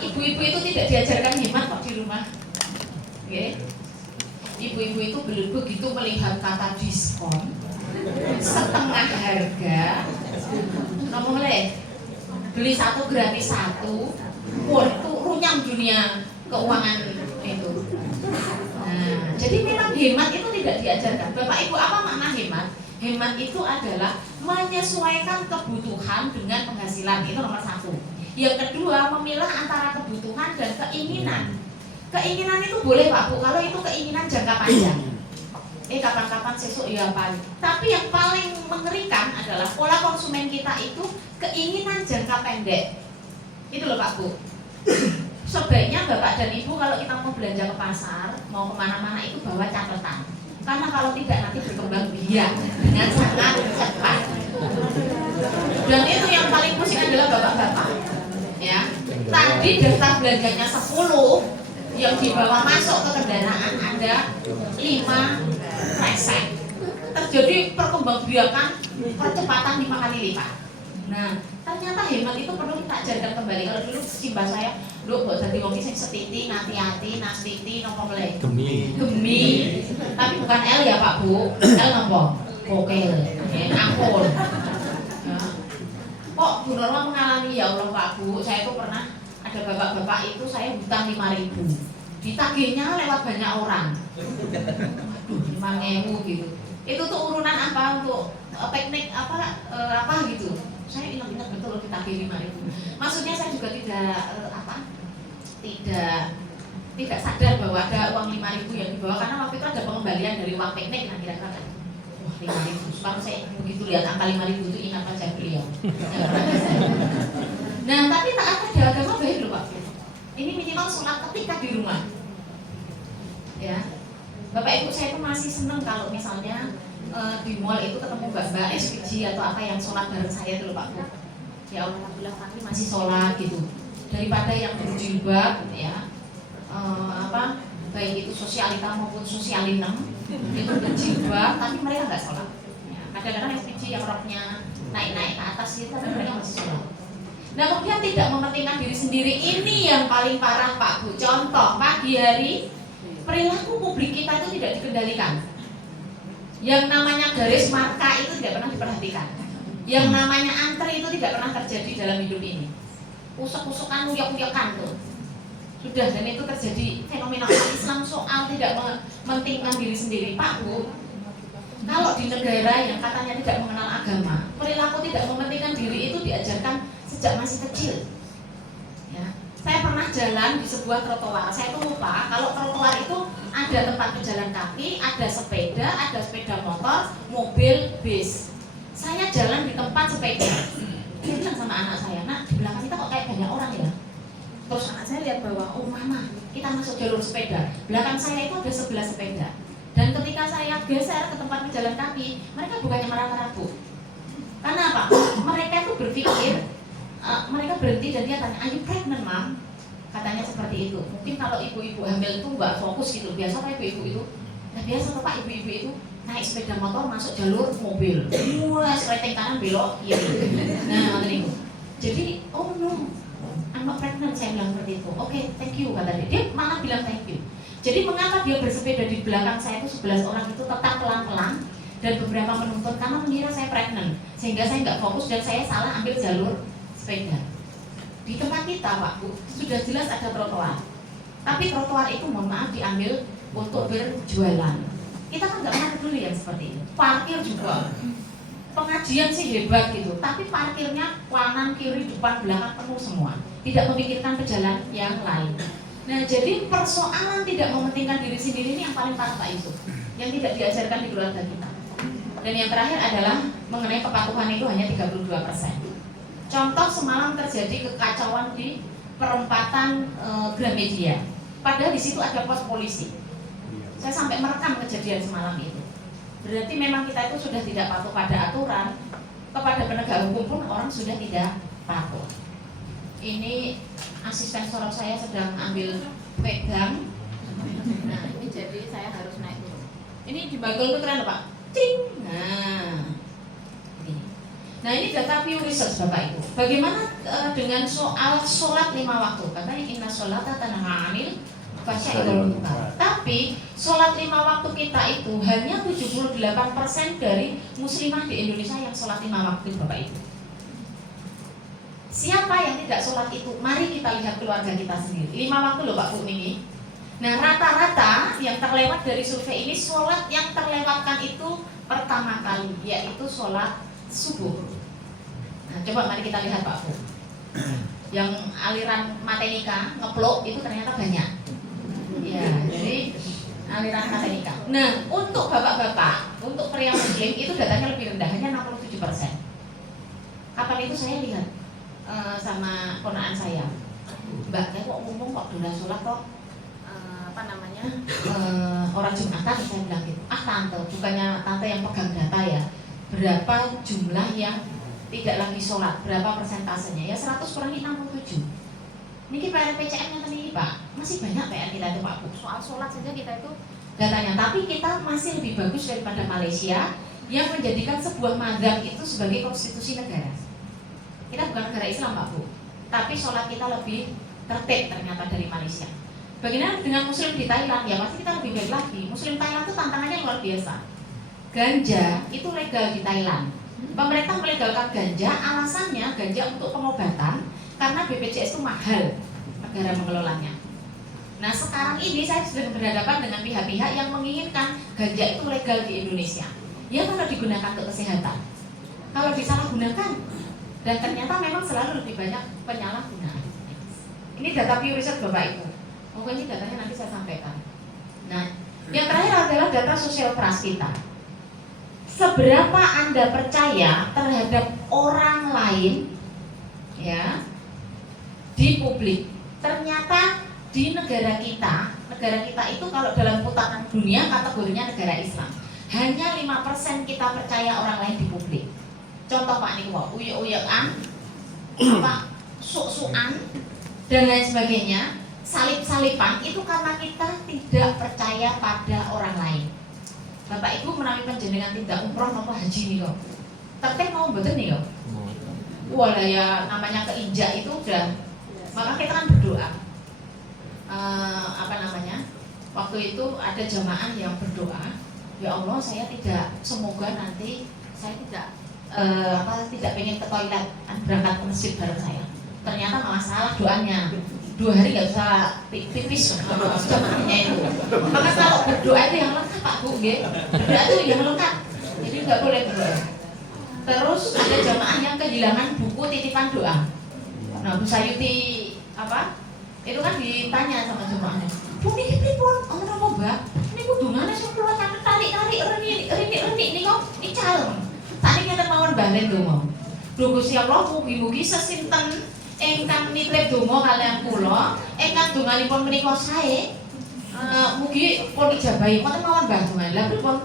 ibu-ibu itu tidak diajarkan hemat kok di rumah. Nggih. Ibu-ibu itu begitu melihat kata diskon, setengah harga, ngomong le, beli 1 gratis 1, wah itu runyam dunia keuangan itu. Nah, jadi memang hemat itu tidak diajarkan. Bapak Ibu, apa makna hemat? Hemat itu adalah menyesuaikan kebutuhan dengan penghasilan, itu nomor 1. Yang kedua, memilah antara kebutuhan dan keinginan. Keinginan itu boleh Pak Bu, kalau itu keinginan jangka panjang. Kapan-kapan sesuk ya apa. Tapi yang paling mengerikan adalah pola konsumen kita itu keinginan jangka pendek. Itu loh Pak Bu. Sebaiknya Bapak dan Ibu kalau kita mau belanja ke pasar, mau kemana-mana itu bawa catatan. Karena kalau tidak nanti berkembang biak dengan sangat cepat. Dan itu yang paling pusing adalah bapak-bapak. Ya, tadi daftar belanjanya 10, yang dibawa masuk ke kendaraan ada 5 kresek. Terjadi perkembangbiakan percepatan 5 kali lipat. Nah, ternyata hemat itu perlu kita ajarkan kembali. Kalau dulu simbah saya, lu kok jadi wong sing setiti, ngati-hati, nastiti, nopo meleh. Gemi. Tapi bukan L ya Pak Bu. L nopo? Kokel. Ampun. Ya. Kok Bu Norma mengalami ya Allah Pak Bu, saya itu pernah ada bapak-bapak itu saya hutang 5.000. Ditagihnya lewat banyak orang. Aduh, 5.000 gitu. Itu tuh urunan apa untuk teknik apa gitu. Saya ingat-ingat betul ditagih 5.000. Maksudnya saya juga tidak sadar bahwa ada uang 5.000 yang dibawa karena waktu itu ada pengembalian dari uang teknik. Nah kira-kira wah 5.000. Sekarang saya begitu lihat angka 5.000 itu ingat aja beliau. Nah tapi taat pada agama baik loh Pak. Ini minimal sholat ketika di rumah. Ya, Bapak Ibu saya itu masih seneng kalau misalnya di mall itu ketemu mbak-mbak SPG atau apa yang sholat bareng saya dulu Pak Bu. Ya Allah, alhamdulillah kami masih sholat gitu. Daripada yang berjilbab ya, baik itu sosialita maupun sosialinem itu berjilbab tapi mereka nggak sholat. Ya, kadang-kadang SPG yang roknya naik-naik ke atas itu tapi mereka masih sholat. Nah kemudian tidak mementingkan diri sendiri, ini yang paling parah Pak Bu. Contoh pagi hari perilaku publik kita itu tidak dikendalikan. Yang namanya garis marka itu tidak pernah diperhatikan. Yang namanya antri itu tidak pernah terjadi dalam hidup ini. Usuk-usukan, uyek-uyekan tuh sudah, dan itu terjadi fenomena Islam soal tidak mementingkan diri sendiri. Pak Bu, kalau di negara yang katanya tidak mengenal agama, perilaku tidak mementingkan diri itu diajarkan sejak masih kecil. Ya. Saya pernah jalan di sebuah trotoar, saya tuh lupa kalau trotoar itu ada tempat pejalan kaki, ada sepeda motor, mobil, bis. Saya jalan di tempat sepeda. Dia bilang sama anak saya, nak di belakang kita kok kayak banyak orang ya. Terus anak saya lihat bahwa, oh mama, kita masuk jalur sepeda. Belakang saya itu ada 11 sepeda. Dan ketika saya geser ke tempat pejalan kaki, mereka bukannya marah-marah Bu. Karena apa? Mereka tuh berpikir, mereka berhenti dan dia tanya, are you pregnant Mam? Katanya seperti itu. Mungkin kalau ibu-ibu hamil itu nggak fokus gitu. Biasa Pak ibu-ibu itu, nah biasa Pak ibu-ibu itu naik sepeda motor masuk jalur mobil. Wah, setting kanan belok kiri. Nah, itu. Jadi, oh no, I'm not pregnant, saya bilang seperti itu. Oke, thank you kata dia. Dia malah bilang thank you. Jadi mengapa dia bersepeda di belakang saya itu 11 orang itu tetap pelan-pelan dan beberapa menuntut karena mengira saya pregnant, sehingga saya nggak fokus dan saya salah ambil jalur sepeda. Di tempat kita Pak Bu, sudah jelas ada trotoar. Tapi trotoar itu mohon maaf diambil untuk berjualan. Kita kan nggak pernah peduli yang seperti itu. Parkir juga. Pengajian sih hebat gitu, tapi parkirnya kanan, kiri, depan, belakang penuh semua. Tidak memikirkan pejalan yang lain. Nah jadi persoalan tidak mementingkan diri sendiri ini yang paling parah Pak Yusuf, yang tidak diajarkan di keluarga kita. Dan yang terakhir adalah mengenai kepatuhan itu hanya 32%. Contoh semalam terjadi kekacauan di perempatan Gramedia. Padahal di situ ada pos polisi. Saya sampai merekam kejadian semalam itu. Berarti memang kita itu sudah tidak patuh pada aturan, kepada penegak hukum pun orang sudah tidak patuh. Ini asisten sorot saya sedang ambil pegang. Nah ini jadi saya harus naik dulu. Ini di bagel itu keren Pak. Cing. Nah ini data Pew Research Bapak Ibu. Bagaimana dengan soal sholat 5 waktu? Katanya inna sholata tanha 'anil fahsya'i wal munkar. Tapi sholat 5 waktu kita itu hanya 78% dari muslimah di Indonesia yang sholat 5 waktu Bapak Ibu. Siapa yang tidak sholat itu? Mari kita lihat keluarga kita sendiri. 5 waktu loh Pak Bu ini. Nah rata-rata yang terlewat dari survei ini sholat yang terlewatkan itu pertama kali, yaitu sholat subuh. Nah, coba mari kita lihat Pak Bu. Yang aliran matenika ngeplok itu ternyata banyak. Ya, jadi aliran matenika. Nah, untuk bapak-bapak, untuk pria muslim itu datanya lebih rendah, hanya 67%. Kapan itu saya lihat sama ponaan saya, Mbak, kok ngomong kok dola sholat kok orang Jumatan, saya bilang gitu. Tante, bukannya tante yang pegang data ya. Berapa jumlah yang tidak lagi sholat, berapa persentasenya? Ya 100 kurangi 67. Niki PR PCM yang tadi Pak, masih banyak PR kita itu Pak Bu. Soal sholat saja kita itu datanya, tapi kita masih lebih bagus daripada Malaysia yang menjadikan sebuah mazhab itu sebagai konstitusi negara. Kita bukan negara Islam Pak Bu, tapi sholat kita lebih tertib ternyata dari Malaysia. Bagaimana dengan Muslim di Thailand? Ya pasti kita lebih baik lagi. Muslim Thailand itu tantangannya luar biasa. Ganja itu legal di Thailand. Pemerintah melegalkan ganja, alasannya ganja untuk pengobatan karena BPJS itu mahal negara mengelolanya. Nah sekarang ini saya sedang berhadapan dengan pihak-pihak yang menginginkan ganja itu legal di Indonesia. Ya kalau digunakan untuk kesehatan, kalau disalahgunakan, dan ternyata memang selalu lebih banyak penyalahgunaan. Ini data Pew Research Bapak Ibu. Mungkin ini datanya nanti saya sampaikan. Nah, yang terakhir adalah data social trust kita. Seberapa Anda percaya terhadap orang lain, ya, di publik? Ternyata di negara kita itu kalau dalam putaran dunia kategorinya negara Islam. Hanya 5% kita percaya orang lain di publik. Contoh Pak Niku, uyek-uyekan, apa, suk-sukan, dan lain sebagainya, salip-salipan itu karena kita tidak percaya pada orang lain. Bapak Ibu menawi panjenengan tidak umroh nopo haji nih kok. Tapi mau mboten nih kok. Wah ya namanya keinjak itu udah. Maka kita kan berdoa. Apa namanya? Waktu itu ada jamaah yang berdoa, ya Allah saya tidak, semoga nanti saya tidak pengen ke toilet berangkat ke masjid bareng saya. Ternyata malah salah doanya. 2 hari nggak bisa pipis jamaahnya itu. Maka kalau berdoa itu yang lengkap Pak Bu, berdoa itu yang lengkap. Jadi nggak boleh berdoa. Terus ada jamaah yang kehilangan buku titipan doa. Nah Bu Sayuti apa? Itu kan ditanya sama jamaahnya. Bu niki pripun? Ono napa Mbak? Niku dungane sing kula tarik renik nih kok calem. Tadi ngeten mawon balen donga. Duh Gusti Allah mugi-mugi sesinten ingkang nitip donga kaliyan kula, ingkang donganipun menika sae, mugi pun ijabahi. Ngoten mawon Mbah dongan. Lah pripun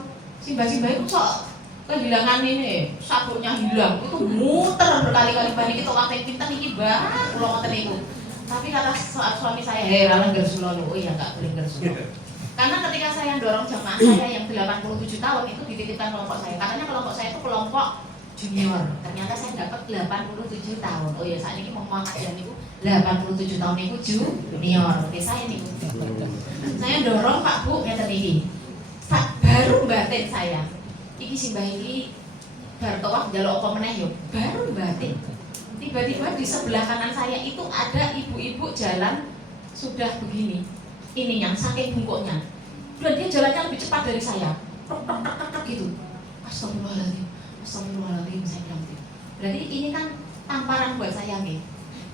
simbah-simbah iku sok kehilangan ini, sabuknya hilang. Itu muter berkali-kali balik kita waktu pinten iki Mbah, kula ngoten niku. Tapi kata suami saya, "Hei, ralang gersulo lho." Oh iya enggak boleh gersulo. Karena ketika saya dorong jamaah saya yang 87 tahun itu dititipkan kelompok saya. Katanya kelompok saya itu kelompok junior. Ternyata saya dapat 87 tahun. Oh ya saat ini mau kajian itu 87 tahun itu junior. Oke saya nih. Saya dorong Pak Bu ngeten iki. Baru batin saya. Iki simbah iki bar tawaf njaluk apa meneh yo. Baru batin. Tiba-tiba di sebelah kanan saya itu ada ibu-ibu jalan sudah begini. Ini yang saking bungkuknya. Dan dia jalannya lebih cepat dari saya. Tok gitu. Astagfirullahaladzim. Astagfirullahaladzim saya bilang gitu. Berarti ini kan tamparan buat saya nih.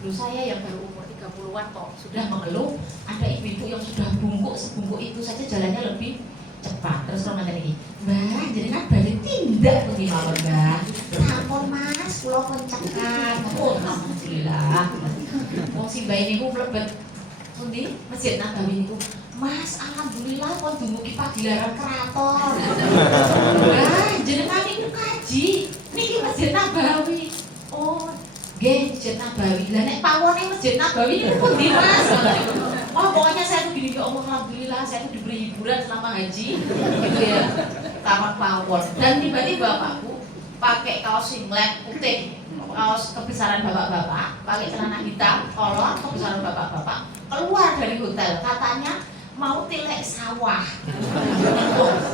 Dulu saya yang baru umur 30-an kok sudah mengeluh, ada ibu-ibu yang sudah bungkuk sebungkuk itu saja jalannya lebih cepat. Terus orang ngatakan ini, Mbak, jadi kan balik tindak begini mawon Mbak. Sampun Mas, kula pencekan. Oh, alhamdulillah. Wong si Mbak ini ku mlebet pundi Masjid Nabawi niku. Mas, alhamdulillah pun dumugi pagelaran keraton. Wah, jenengan niku kaji. Niki Masjid Nabawi. Oh, nggih Masjid Nabawi. Lah nek pawone Masjid Nabawi niku pundi Mas? Oh, pokoknya saya tuh gini, ya Allah, alhamdulillah saya tuh diberi hiburan selama haji. Gitu ya. Taman pawon. Dan tiba-tiba Pak Bu pakai kaos singlet putih, kaos kebesaran bapak-bapak, pakai celana hitam, kolor kebesaran bapak-bapak, keluar dari hotel, katanya mau tilek sawah.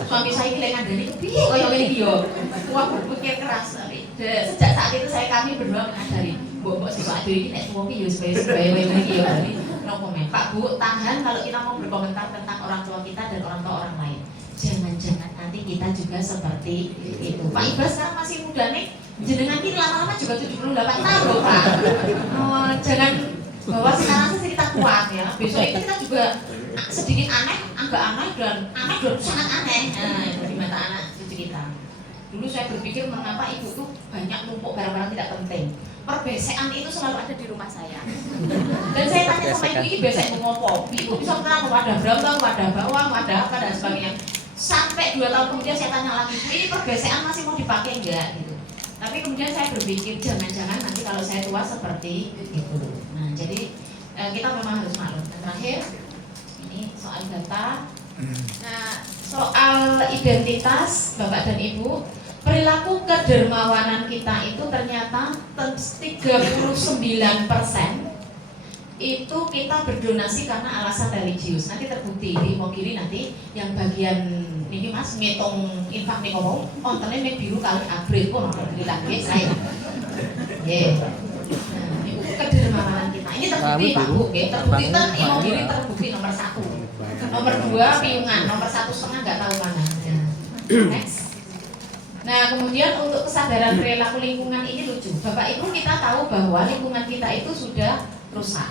Suami saya tilek ngandani kepiye kaya ngene iki yo. Wah, berpikir keras. Sejak saat itu kami berdua mengajari, mbok sesuk ade iki nek suwi yo sebaya ngene iki yo. No komen. Pak Bu, tahan kalau kita mau berkomentar tentang orang tua kita dan orang tua orang lain. Jangan-jangan nanti kita juga seperti itu. Pak Ibas sekarang masih muda nih. Jenengan ini lama-lama juga 78 tahun loh Pak. Oh, jangan bahwa sekarang sih kita kuat ya. Besok itu kita juga sedikit aneh, agak aneh dan sangat aneh. Nah, itu di mata anak cucu kita. Dulu saya berpikir mengapa ibu tuh banyak numpuk barang-barang tidak penting. Perbesekan itu selalu ada di rumah saya. Dan saya tanya sama ibu, ini besek mau ngopo? Ibu bisa kenapa? Wadah berapa, wadah bawang, wadah apa dan sebagainya. Sampai 2 tahun kemudian saya tanya lagi, ini perbesekan masih mau dipakai enggak? Gitu. Tapi kemudian saya berpikir jangan-jangan nanti kalau saya tua seperti itu. Nah, jadi kita memang harus maklum. Dan terakhir, ini soal data. Nah, soal identitas Bapak dan Ibu, perilaku kedermawanan kita itu ternyata 39% itu kita berdonasi karena alasan religius. Nanti terbukti di Mogiri nanti yang bagian ini Mas ngitung infak nih ngomong kontennya mek biru kali abrit kok nonton lagi saya. Nggih. Nah, itu kedermawanan kita. Ini terbukti Pak Bu, nggih. Terbukti ten Mogiri terbukti nomor 1. Nomor 2 Piungan, nomor 1,5 nggak tahu mana. Next. Nah, kemudian untuk kesadaran perilaku lingkungan ini lucu. Bapak Ibu kita tahu bahwa lingkungan kita itu sudah rusak,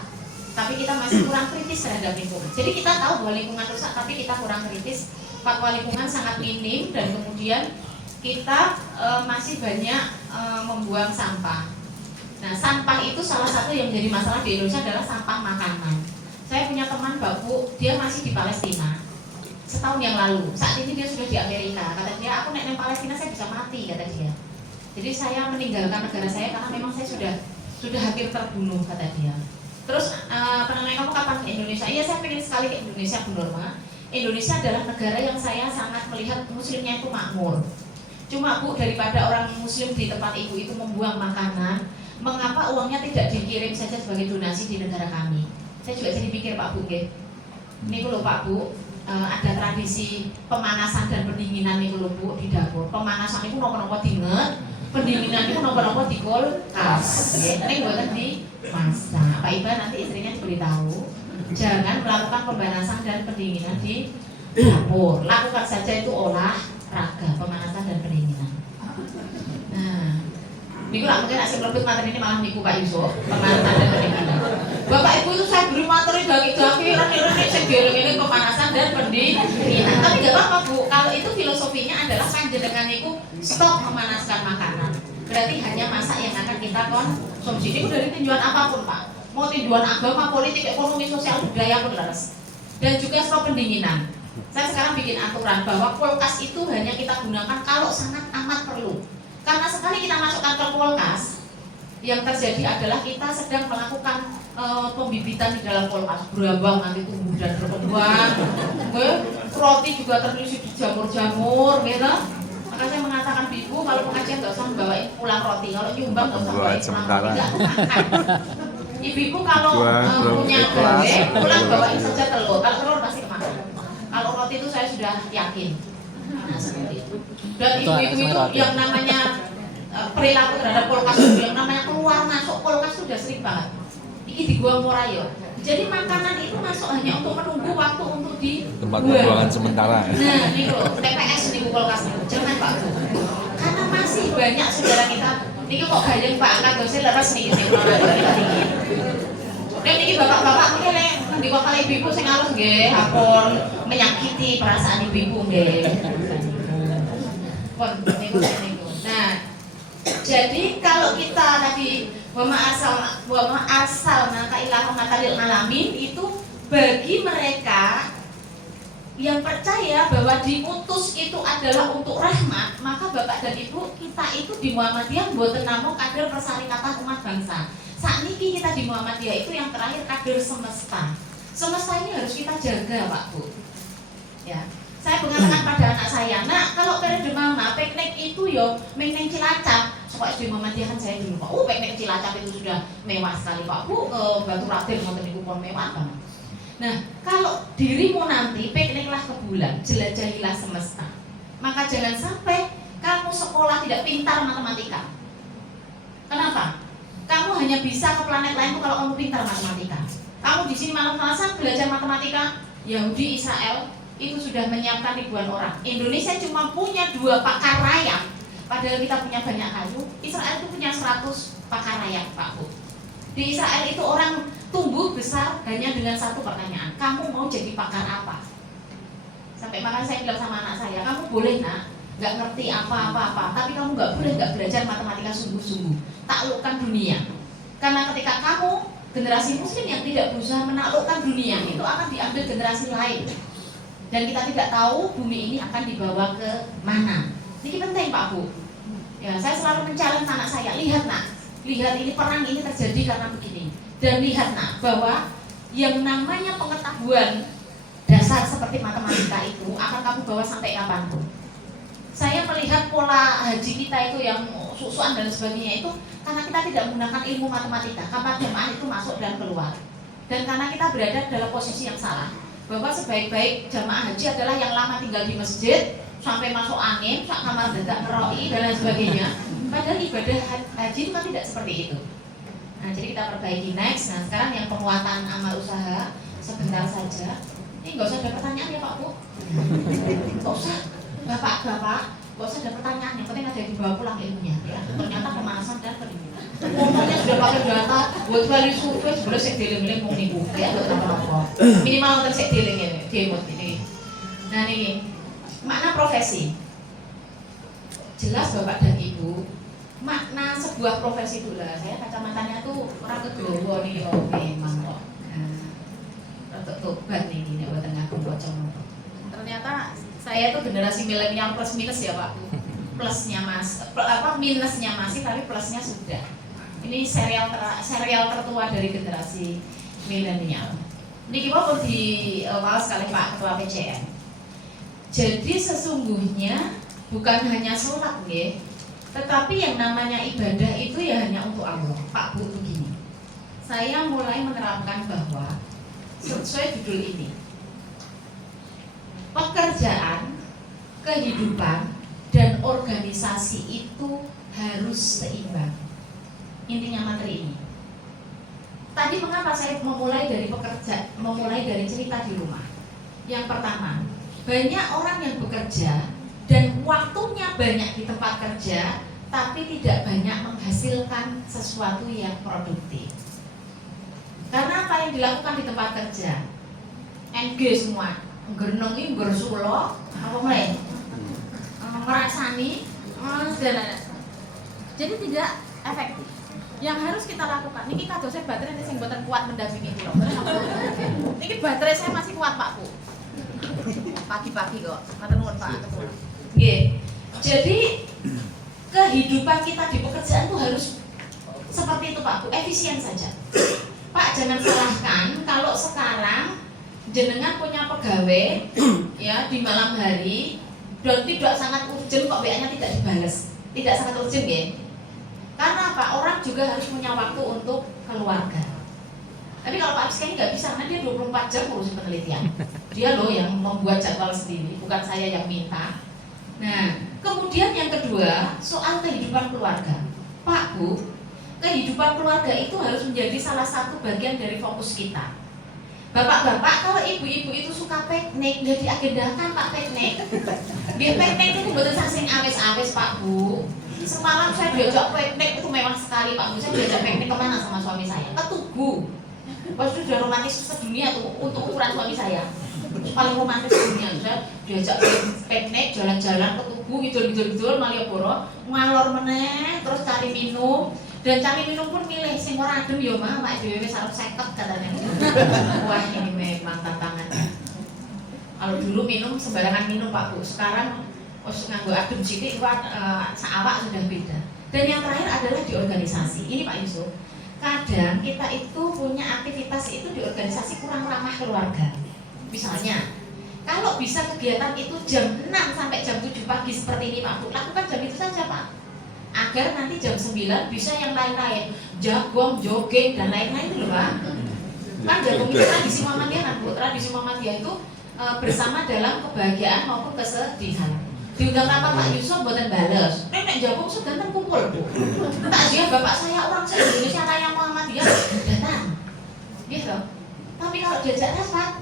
tapi kita masih kurang kritis terhadap lingkungan. Jadi kita tahu bahwa lingkungan rusak, tapi kita kurang kritis. Fatwa lingkungan sangat minim dan kemudian kita masih banyak membuang sampah. Nah, sampah itu salah satu yang menjadi masalah di Indonesia adalah sampah makanan. Saya punya teman Mbak Bu, dia masih di Palestina. Setahun yang lalu, saat ini dia sudah di Amerika. Kata dia, aku naik Palestina saya bisa mati, kata dia. Jadi saya meninggalkan negara saya karena memang saya sudah hampir terbunuh, kata dia. Terus kamu kapan ke Indonesia? Iya, saya pengen sekali ke Indonesia, Bu Norma. Indonesia adalah negara yang saya sangat melihat muslimnya itu makmur. Cuma Bu, daripada orang muslim di tempat ibu itu membuang makanan, mengapa uangnya tidak dikirim saja sebagai donasi di negara kami? Saya juga jadi pikir Pak Bu, ini lho Pak Bu, ada tradisi pemanasan dan pendinginan nih lho Bu di dapur. Pemanasan itu nopo-nopo dinget, pendinginan itu nopo-nopo di kulkas. Ini buatan di masak. Pak Iba nanti istrinya diberitahu, jangan melakukan pemanasan dan pendinginan di dapur. Lakukan saja itu olahraga, pemanasan dan pendinginan. Nah, niku lah mungkin asing lebih materi ini malah niku Pak Yusuf, pemanasan dan pendinginan. Bapak Ibu itu saya beri materi bagi-bagi rene-rene sing dieleng-eleng pemanasan dan pendinginan. Tapi gak apa-apa Bu, kalau itu filosofinya adalah panjenengan niku stop memanaskan makanan. Berarti hanya masak yang akan kita konsumsi. Ini dari tujuan apapun Pak. Mau tujuan agama, politik, ekonomi, sosial, budaya pun leres. Dan juga stop pendinginan. Saya sekarang bikin aturan bahwa kulkas itu hanya kita gunakan kalau sangat amat perlu. Karena sekali kita masukkan ke kulkas, yang terjadi adalah kita sedang melakukan pembibitan di dalam kulkas. Berambang nanti tumbuh dan berkembang. Roti juga terisi di jamur-jamur, gitu. Maka saya mengatakan Ibu kalau pengajian nggak usah bawain pulang roti, kalau nyumbang nggak usah bawain pulang roti, nggak makan. Ibu kalau punya gawe, pulang bawain saja telur. Kalau telur pasti kemakan. Kalau roti itu saya sudah yakin. Nah, seperti itu. Dan ibu-ibu itu yang namanya perilaku terhadap kulkas itu, yang namanya keluar masuk kulkas itu sudah sering banget. Ini di gua Morayo. Jadi makanan itu masuk hanya untuk menunggu waktu untuk tempat pembuangan sementara. Nah, ini loh, TPS di kulkas itu. Jangan Pak Bu. Karena masih banyak saudara kita. Ini kok gayeng Pak Angkat dosen leres nih sing dan ini bapak-bapak mungkin di kepala ibu-ibu sing halus nggih, ampun menyakiti perasaan ibu-ibu nggih. Pun niku. Nah, jadi kalau kita tadi wa asal naka ilahum matalil alamin itu bagi mereka yang percaya bahwa diutus itu adalah untuk rahmat, maka Bapak dan Ibu kita itu di Muhammadiyah mboten namung kader persyarikatan umat bangsa. Saat ini kita di Muhammadiyah itu yang terakhir kader semesta. Semesta ini harus kita jaga Pak Bu. Ya. Saya mengatakan pada anak saya, nak kalau periode mama piknik itu yo meneng Cilacap. Supaya di Muhammadiyah kan saya dulu Pak. Piknik Cilacap itu sudah mewah sekali Pak Bu. Ke Batu Raden ngoten niku pun mewah banget. Nah, kalau dirimu nanti pikniklah ke bulan, jelajahilah semesta. Maka jangan sampai kamu sekolah tidak pintar matematika. Kenapa? Kamu hanya bisa ke planet lain kalau kamu pintar matematika. Kamu di sini malam-malasan belajar matematika. Yahudi, Israel itu sudah menyiapkan ribuan orang. Indonesia cuma punya 2 pakar rayak. Padahal kita punya banyak kayu. Israel itu punya 100 pakar rayak, Pak Bu. Di Israel itu orang tumbuh besar hanya dengan 1 pertanyaan. Kamu mau jadi pakar apa? Sampai makanya saya bilang sama anak saya, kamu boleh nak nggak ngerti apa-apa, tapi kamu nggak belajar matematika sungguh-sungguh. Taklukkan dunia. Karena ketika kamu generasi muslim yang tidak berusaha menaklukkan dunia, itu akan diambil generasi lain. Dan kita tidak tahu bumi ini akan dibawa ke mana. Ini penting Pak Bu. Ya, saya selalu men-challenge anak saya, lihat nak, lihat ini perang ini terjadi karena begini. Dan lihat nak, bahwa yang namanya pengetahuan dasar seperti matematika itu akan kamu bawa sampai kapanpun. Saya melihat pola haji kita itu yang susuan dan sebagainya itu karena kita tidak menggunakan ilmu matematika, kapan jemaah itu masuk dan keluar. Dan karena kita berada dalam posisi yang salah, bahwa sebaik-baik jemaah haji adalah yang lama tinggal di masjid sampai masuk angin, sak kamar dedak ngeroi dan lain sebagainya. Padahal ibadah haji itu kan tidak seperti itu. Nah, jadi kita perbaiki next. Nah, sekarang yang penguatan amal usaha sebentar saja. Ini nggak usah ada pertanyaan ya Pak Bu. Nggak usah, Bapak, nggak usah ada pertanyaan. Yang penting ada yang dibawa pulang ilmunya. Ya. Ternyata pemanasan dan pendidikan. Ngomongnya sudah pakai data, buat value survei sebenarnya saya dealing-dealing mau nipu. Ya, buat apa-apa. Minimal untuk saya dealing ya, demot ini. Nah ini makna profesi. Jelas Bapak dan Ibu, makna sebuah profesi itu lah. Saya kacamatanya tuh orang kedowo nih, oh memang kok. Untuk tobat nih ini buat tengah bocor. Ternyata saya itu generasi milenial plus minus ya Pak. Plusnya minusnya masih, tapi plusnya sudah. Ini serial tertua dari generasi milenial. Ini kita pun di awal sekali Pak Ketua PCN. Jadi sesungguhnya bukan hanya sholat ya, tetapi yang namanya ibadah itu ya hanya untuk Allah. Pak Bu begini, saya mulai menerapkan bahwa sesuai judul ini, pekerjaan, kehidupan, dan organisasi itu harus seimbang. Intinya materi ini. Tadi mengapa saya memulai dari cerita di rumah? Yang pertama, banyak orang yang bekerja dan waktunya banyak di tempat kerja, tapi tidak banyak menghasilkan sesuatu yang produktif. Karena apa yang dilakukan di tempat kerja? NG semua, ngernengi, nggersulo, apa mulai? Merasani, jadi tidak efektif. Yang harus kita lakukan, ini kado saya baterai ini yang buatan kuat mendampingi pulau. Ini baterai saya masih kuat Pak Bu. Pagi-pagi kok, matur nuwun Pak. Nggih. Jadi kehidupan kita di pekerjaan itu harus seperti itu Pak Bu, efisien saja. Pak jangan salahkan kalau sekarang jenengan punya pegawai ya di malam hari dan tidak sangat urgent kok WA-nya tidak dibalas. Tidak sangat urgent ya. Karena apa? Orang juga harus punya waktu untuk keluarga. Tapi kalau Pak Abis ini nggak bisa, karena dia 24 jam ngurusin penelitian. Dia loh yang membuat jadwal sendiri, bukan saya yang minta. Nah, kemudian yang kedua, soal kehidupan keluarga. Pak Bu, kehidupan keluarga itu harus menjadi salah satu bagian dari fokus kita. Bapak-bapak, kalau ibu-ibu itu suka piknik, jadi agendakan Pak piknik. Dia piknik itu betul sing awes-awes Pak Bu. Semalam saya diajak piknik itu mewah sekali Pak Bu. Saya diajak piknik kemana sama suami saya? Ke Tugu. Pas itu sudah romantis sedunia tuh untuk ukuran suami saya. Paling romantis sedunia. Saya diajak piknik, jalan-jalan ke Tugu, gitu-gitu, Malioboro, ngalor meneh, terus cari minum. Dan cari minum pun milih sing ora adem ya mah, mak dhewe wis arep 50 katanya. Wah, ini memang tantangannya. Kalau dulu minum sembarangan minum Pak Bu, sekarang nganggo adem sithik saawak sudah beda. Dan yang terakhir adalah di organisasi. Ini Pak Yusuf. Kadang kita itu punya aktivitas itu di organisasi kurang ramah keluarga. Misalnya, kalau bisa kegiatan itu jam 6 sampai jam 7 pagi seperti ini Pak Bu, lakukan jam itu saja Pak. Agar nanti jam 9 bisa yang lain-lain, jagung, jogging dan lain-lain itu loh Pak. Kan jagung itu tradisi Muhammadiyah kan Bu, tradisi Muhammadiyah itu bersama dalam kebahagiaan maupun kesedihan. Diundang apa Pak Yusuf buatan bales. Nek jagung sedang kumpul Bu. Takziah bapak saya orang se-Indonesia Raya Muhammadiyah datang. Gitu. Tapi kalau diajak rapat,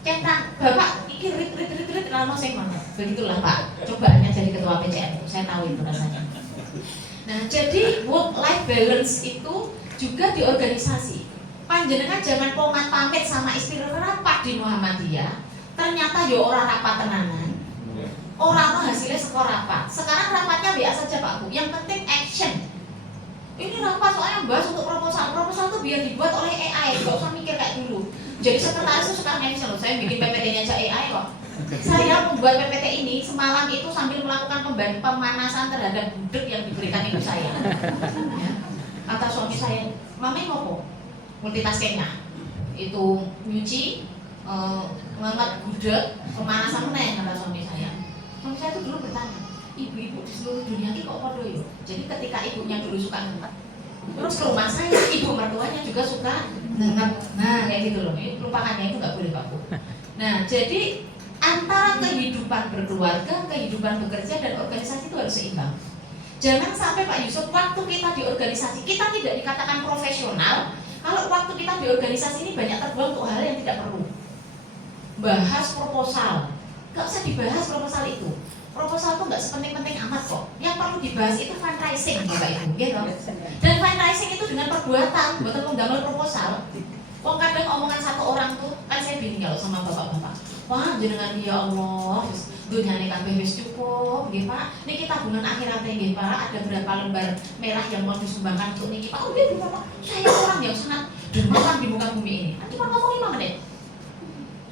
centang bapak iki rit lama sing mana. Begitulah Pak. Cobaannya jadi ketua PCN. Saya tahu itu rasanya. Nah, jadi work life balance itu juga di organisasi. Panjenengan jangan pomat pamit sama istri rapat di Muhammadiyah. Ternyata yo orang rapat tenanan. Orang hasilnya skor rapat. Sekarang rapatnya biasa saja Pak Bu. Yang penting action. Ini rapat soalnya bahas untuk proposal. Proposal itu biar dibuat oleh AI. Gak usah mikir kayak dulu. Jadi sekretaris itu sekarang bisa loh. Saya bikin PPT-nya aja AI kok. Saya membuat PPT ini semalam itu sambil melakukan pemanasan terhadap budek yang diberikan ibu saya. Ya. Kata suami saya, Mami ngopo? multitaskingnya itu nyuci, ngangkat gudeg, pemanasan meneng kata suami saya. Suami saya itu dulu bertanya, ibu-ibu di seluruh dunia ini kok podo yo? Jadi ketika ibunya dulu suka ngangkat, terus ke rumah saya, ibu mertuanya juga suka ngangkat. Nah kayak gitu loh, lupakannya itu nggak boleh Pak Bu. Nah jadi antara kehidupan berkeluarga, kehidupan bekerja dan organisasi itu harus seimbang. Jangan sampai Pak Yusuf waktu kita di organisasi kita tidak dikatakan profesional. Kalau waktu kita di organisasi ini banyak terbuang untuk hal yang tidak perlu. Bahas proposal, nggak usah dibahas proposal itu. Proposal itu nggak sepenting-penting amat kok. Yang perlu dibahas itu fundraising, Bapak Ibu, gitu. Dan fundraising itu dengan perbuatan, bukan menggambar proposal. Wong kadang omongan satu orang tuh, kan saya bingung kalau sama bapak-bapak. Wah, jenengan ya Allah, dunyane kabeh wis cukup, nggih Pak. Niki tabungan akhiratnya nggih Pak, ada berapa lembar merah yang mau disumbangkan untuk niki Pak. Oh iya Bapak, saya orang yang sangat dermawan di muka bumi ini. Cuma ngomong 5 menit.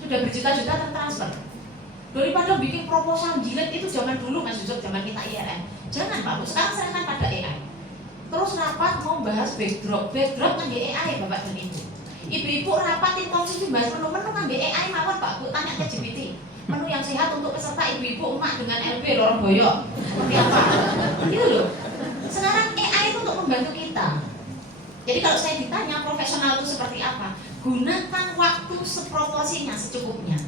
Sudah berjuta-juta tertransfer. Daripada bikin proposal jilid itu zaman dulu Mas Yusuf, zaman kita IRM. Jangan Pak, sekarang serahkan pada AI. Terus rapat mau bahas backdrop kan di AI Bapak dan Ibu. Ibu-ibu rapat tim konsumsi bahas menu-menu kan di AI mawon Pak, Bu tanya ke GPT. Menu yang sehat untuk peserta ibu-ibu emak dengan LB lorong boyok. Seperti apa? Gitu loh. Sekarang AI itu untuk membantu kita. Jadi kalau saya ditanya profesional itu seperti apa? Gunakan waktu seproporsinya, secukupnya.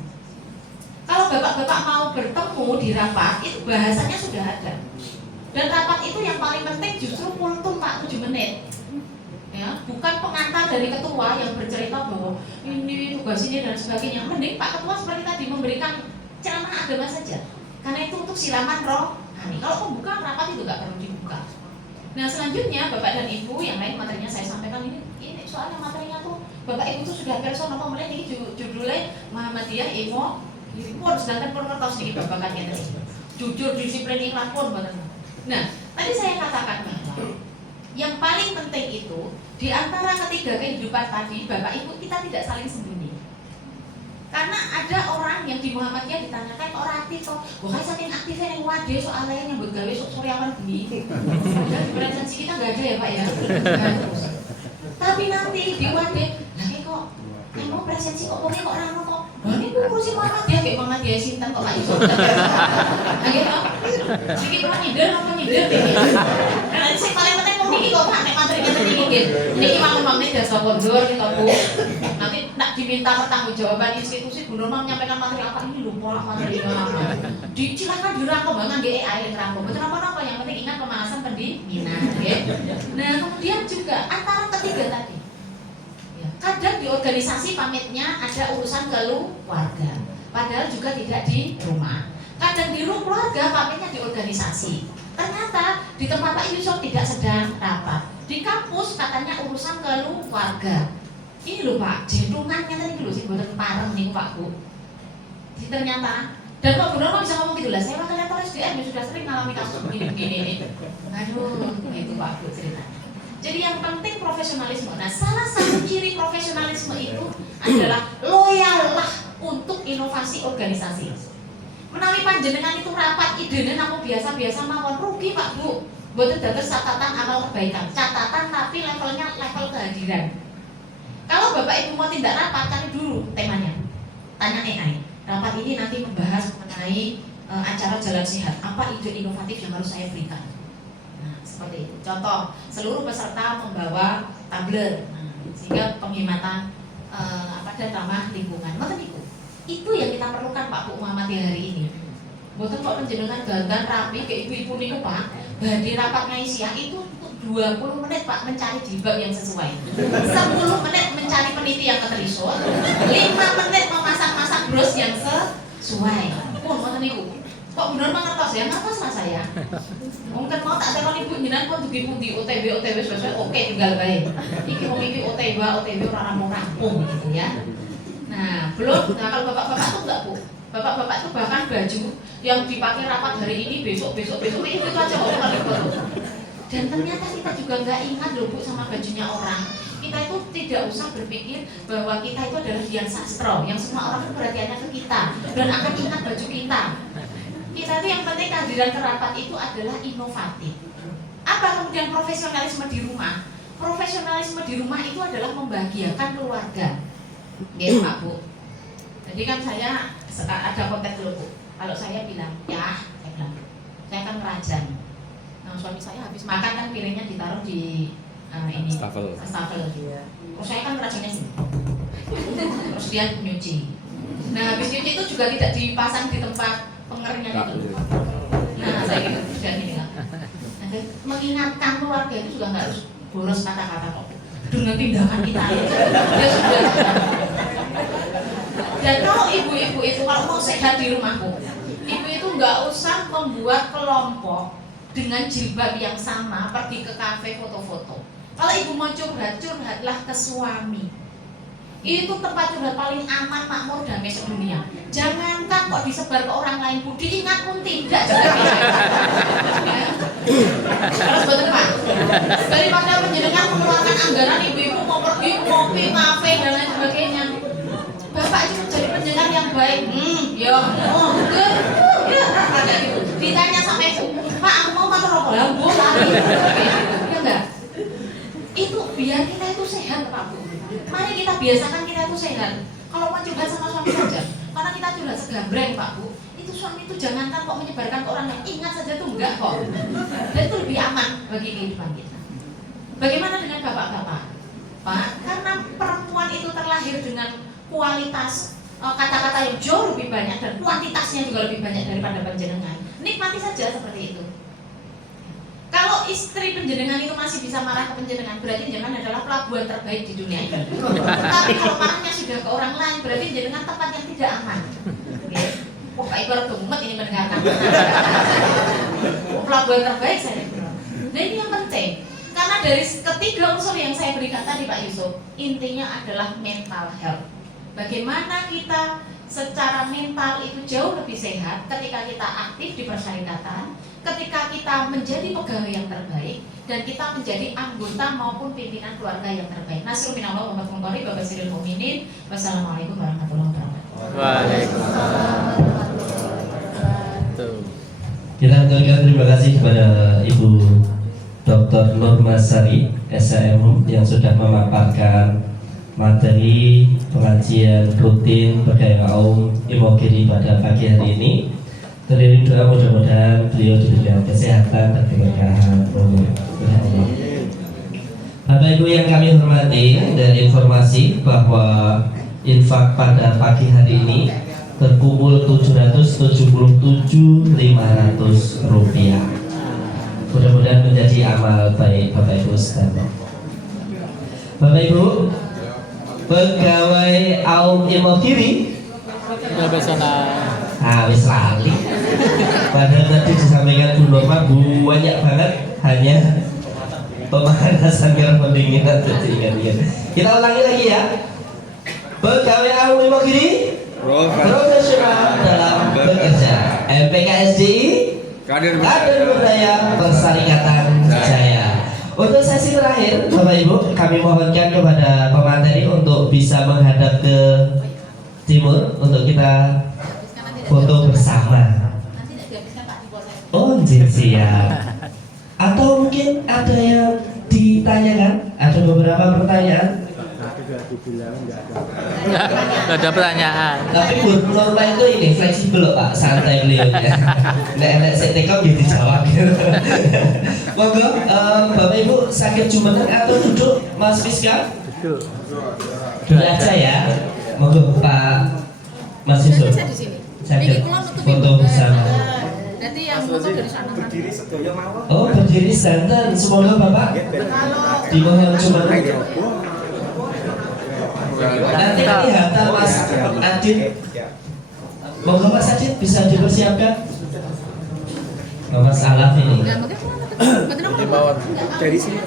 Kalau bapak-bapak mau bertemu di rapat, itu bahasanya sudah ada. Dan rapat itu yang paling penting justru kultum Pak 7 menit. Ya, bukan pengantar dari ketua yang bercerita bahwa ini tugas ini dan sebagainya. Mending Pak Ketua seperti tadi memberikan ceramah agama saja. Karena itu untuk siraman rohani. Kalau pembukaan rapat itu nggak perlu dibuka. Nah selanjutnya Bapak dan Ibu yang lain materinya saya sampaikan ini soalnya materinya tuh Bapak Ibu tuh sudah person apa mulai ini judulnya Muhammadiyah Imo pun sedangkan pun ngertos nih babakannya tadi. Jujur, disiplin, ikhlas pun benar. Nah tadi saya katakan bahwa yang paling penting itu di antara ketiga kehidupan tadi Bapak Ibu kita tidak saling sembunyi. Karena ada orang yang di Muhammadiyah ditanyakan orang aktif toh, bukan saking aktifnya yang wadah soalnya yang bergawe suryawan bumi. Dan di presensi kita nggak ada ya Pak ya. Tapi nanti di wadah, nah kok mau presensi kok pokoknya kok orang kok. Wah ini ngurusin Muhammadiyah kayak Muhammadiyah Sinten kok Pak Yusuf. Nah gitu. Sedikit nyindir apa nyindir ini. Karena saya paling penting niki kok Pak nek materinya tadi nggih. Niki mangun-mangun dasar konjur kita Bu. Nanti nak diminta pertanggungjawaban institusi Bu Nurma menyampaikan materi apa ini lupa materi apa. Silakan dirangkum dengan AI yang rangkum. Betul apa-apa yang penting ingat pemanasan pendinginan nggih. Nah, kemudian juga antara ketiga tadi. Ya, kadang di organisasi pamitnya ada urusan keluarga. Padahal juga tidak di rumah. Kadang di rumah keluarga pamitnya di organisasi. Ternyata di tempat Pak Yusuf tidak sedang rapat. Di kampus katanya urusan keluarga. Ini loh Pak, jendungannya tadi dulu sih buatan pareng nih Pak Bu. Jadi ternyata dan Pak Bu Nurma bisa ngomong gitu lah. Saya wakil rektor SDM yang sudah sering mengalami kasus begini. Aduh, itu Pak Bu ceritanya. Jadi yang penting profesionalisme. Nah, salah satu ciri profesionalisme itu adalah loyallah untuk inovasi organisasi. Menawi panjenengan itu rapat idene namun biasa-biasa mawon rugi Pak Bu. Mboten dados catatan amal kebaikan. Catatan tapi levelnya level kehadiran. Kalau Bapak Ibu mau tidak rapat, cari dulu temanya. Tanya AI. Rapat ini nanti membahas mengenai acara jalan sehat. Apa ide inovatif yang harus saya berikan? Nah, seperti itu. Contoh, seluruh peserta membawa tablet, sehingga penghematan dan ramah lingkungan. Itu yang kita perlukan Pak Bu Muhammadiyah hari ini. Boten kok penjenengan dandan rapi ke ibu-ibu niku Pak. Badhe rapat ngaisiah itu untuk 20 menit Pak mencari jilbab yang sesuai. 10 menit mencari peniti yang keterisut. 5 menit memasak-masak bros yang sesuai. Pun ngoten niku. Kok bener mangertos ya? Ngertos lah saya. Mungkin mau tak telepon ibu jenengan kok dugi pundi OTW sesuai oke tinggal bae. Iki wong iki OTW ora rampung gitu ya. Nah, belum. Nah, kalau bapak-bapak tuh enggak Bu. Bapak-bapak tuh bahkan baju yang dipakai rapat hari ini besok itu aja kok ada foto. Dan ternyata kita juga nggak ingat loh Bu sama bajunya orang. Kita itu tidak usah berpikir bahwa kita itu adalah Dian Sastro yang semua orang perhatiannya ke kita dan akan ingat baju kita. Kita itu yang penting kehadiran ke rapat itu adalah inovatif. Apa kemudian profesionalisme di rumah? profesionalisme di rumah itu adalah membahagiakan keluarga. Gitu Pak Bu. Jadi kan saya ada konteks dulu Bu. Kalau saya bilang, ya saya bilang, saya kan ngerajan. Nah suami saya habis makan kan piringnya ditaruh di ini stafel. Terus saya kan ngerajannya sini. Terus dia nyuci. Nah habis nyuci itu juga tidak dipasang di tempat pengeringnya itu. Nah saya gitu dan ini lah. Nah, mengingatkan keluarga itu juga nggak harus boros kata-kata kok. Dengan tindakan kita ya sudah. Dan kalau ibu-ibu itu kalau mau sehat di rumahku, ibu itu nggak usah membuat kelompok dengan jilbab yang sama pergi ke kafe foto-foto. Kalau ibu mau curhat, curhatlah ke suami. Itu tempat curhat paling aman, makmur, damai sedunia. Jangankan kok disebar ke orang lain pun, diingat pun tidak. Harus betul Pak. Daripada penjenengan mengeluarkan anggaran ibu-ibu mau pergi ngopi, kafe dan lain sebagainya. Bapak itu menjadi penjenengan yang baik. Ya, ada gitu. Ditanya sama ibu, Pak, mau makan rokok? Ya, Bu, lari. Ya enggak? Itu biar kita itu sehat Pak Bu. Mari kita biasakan kita itu sehat. Kalau mau curhat sama suami saja, karena kita curhat segambreng Pak Bu, itu suami itu jangankan kok menyebarkan ke orang lain, ingat saja tuh enggak kok. Dan itu lebih aman bagi kehidupan kita. Bagaimana dengan bapak-bapak? Pak, karena perempuan itu terlahir dengan kualitas kata-kata yang jauh lebih banyak dan kuantitasnya juga lebih banyak daripada panjenengan. Nikmati saja seperti itu. Kalau istri penjenengan itu masih bisa marah ke penjenengan, berarti penjenengan adalah pelabuhan terbaik di dunia ini. Tapi kalau marahnya sudah ke orang lain, berarti penjenengan tempat yang tidak aman. Wah, Pak Iqbal gemet ini mendengarkan. Pelabuhan terbaik saya bilang. Nah ini yang penting. Karena dari ketiga unsur yang saya berikan tadi Pak Yusuf, intinya adalah mental health. Bagaimana kita secara mental itu jauh lebih sehat ketika kita aktif di persyarikatan, ketika kita menjadi pegawai yang terbaik, dan kita menjadi anggota maupun pimpinan keluarga yang terbaik. Nasrul minallah wa rahmatullahi wa barakatuh. Wassalamualaikum warahmatullahi wabarakatuh. Waalaikumsalam. Kita aturkan terima kasih kepada Ibu Dr. Nurmasari SHM yang sudah memaparkan materi pengajian rutin Berdaya Kaum Imogiri pada pagi hari ini. Terdiri doa mudah-mudahan beliau diberikan kesehatan dan keberkahan oleh Allah. Bapak Ibu yang kami hormati, dari informasi bahwa infak pada pagi hari ini terkumpul 777.500 rupiah. Mudah-mudahan menjadi amal baik Bapak Ibu sekalian. Bapak Ibu, pegawai Aum Imogiri wis lali. Padahal tadi disampaikan Bu Norma banyak banget, hanya pemanasan biar pendinginan. Kita ulangi lagi ya. Pegawai Aum Imogiri profesional dalam bekerja. MPKSDI kader budaya Persyarikatan Jaya. Untuk sesi terakhir, Bapak Ibu, kami mohonkan kepada pemateri untuk bisa menghadap ke timur untuk kita foto bersama. Oh, siap. Atau mungkin ada yang ditanyakan? Ada beberapa pertanyaan. Nggak ada pertanyaan. Tapi Bu Norma itu ini fleksibel loh Pak, santai beliaunya. Nek saya tekam gitu dijawab. Monggo, Bapak Ibu sakit jumeneng atau duduk, Mas Fiska? Duduk aja ya. Monggo Pak Mas Yusuf. Sakit foto bersama. Nanti yang foto dari sana. Oh, berdiri santan. Semoga Bapak dimohon jumeneng. Nanti kelihatan Mas Adit. Monggo Mas Adit bisa dipersiapkan. Mas Alaf ini. Dari sini.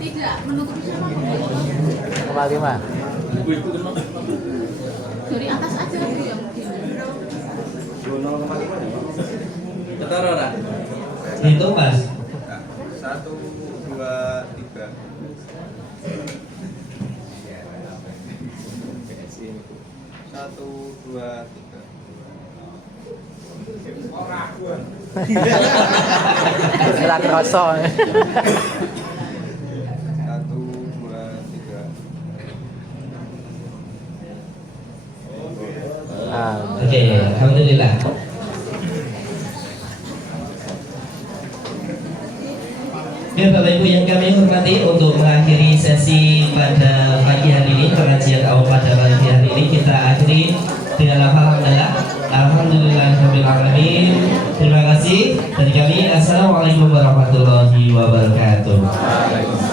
Tidak menutup Kembali mah. dari atas aja ya mungkin. Betul orang. Itu Mas. 1, 2, 3. Satu, dua, tiga. Nggak kerasa. Oke, alhamdulillah. Ya Bapak Ibu yang kami hormati, untuk mengakhiri sesi pada pagi hari ini, pengajian awal pada pagi hari ini kita akhiri dengan lafal hamdalah. Alhamdulillahirabbil alamin. Terima kasih dari kami. Assalamualaikum warahmatullahi wabarakatuh.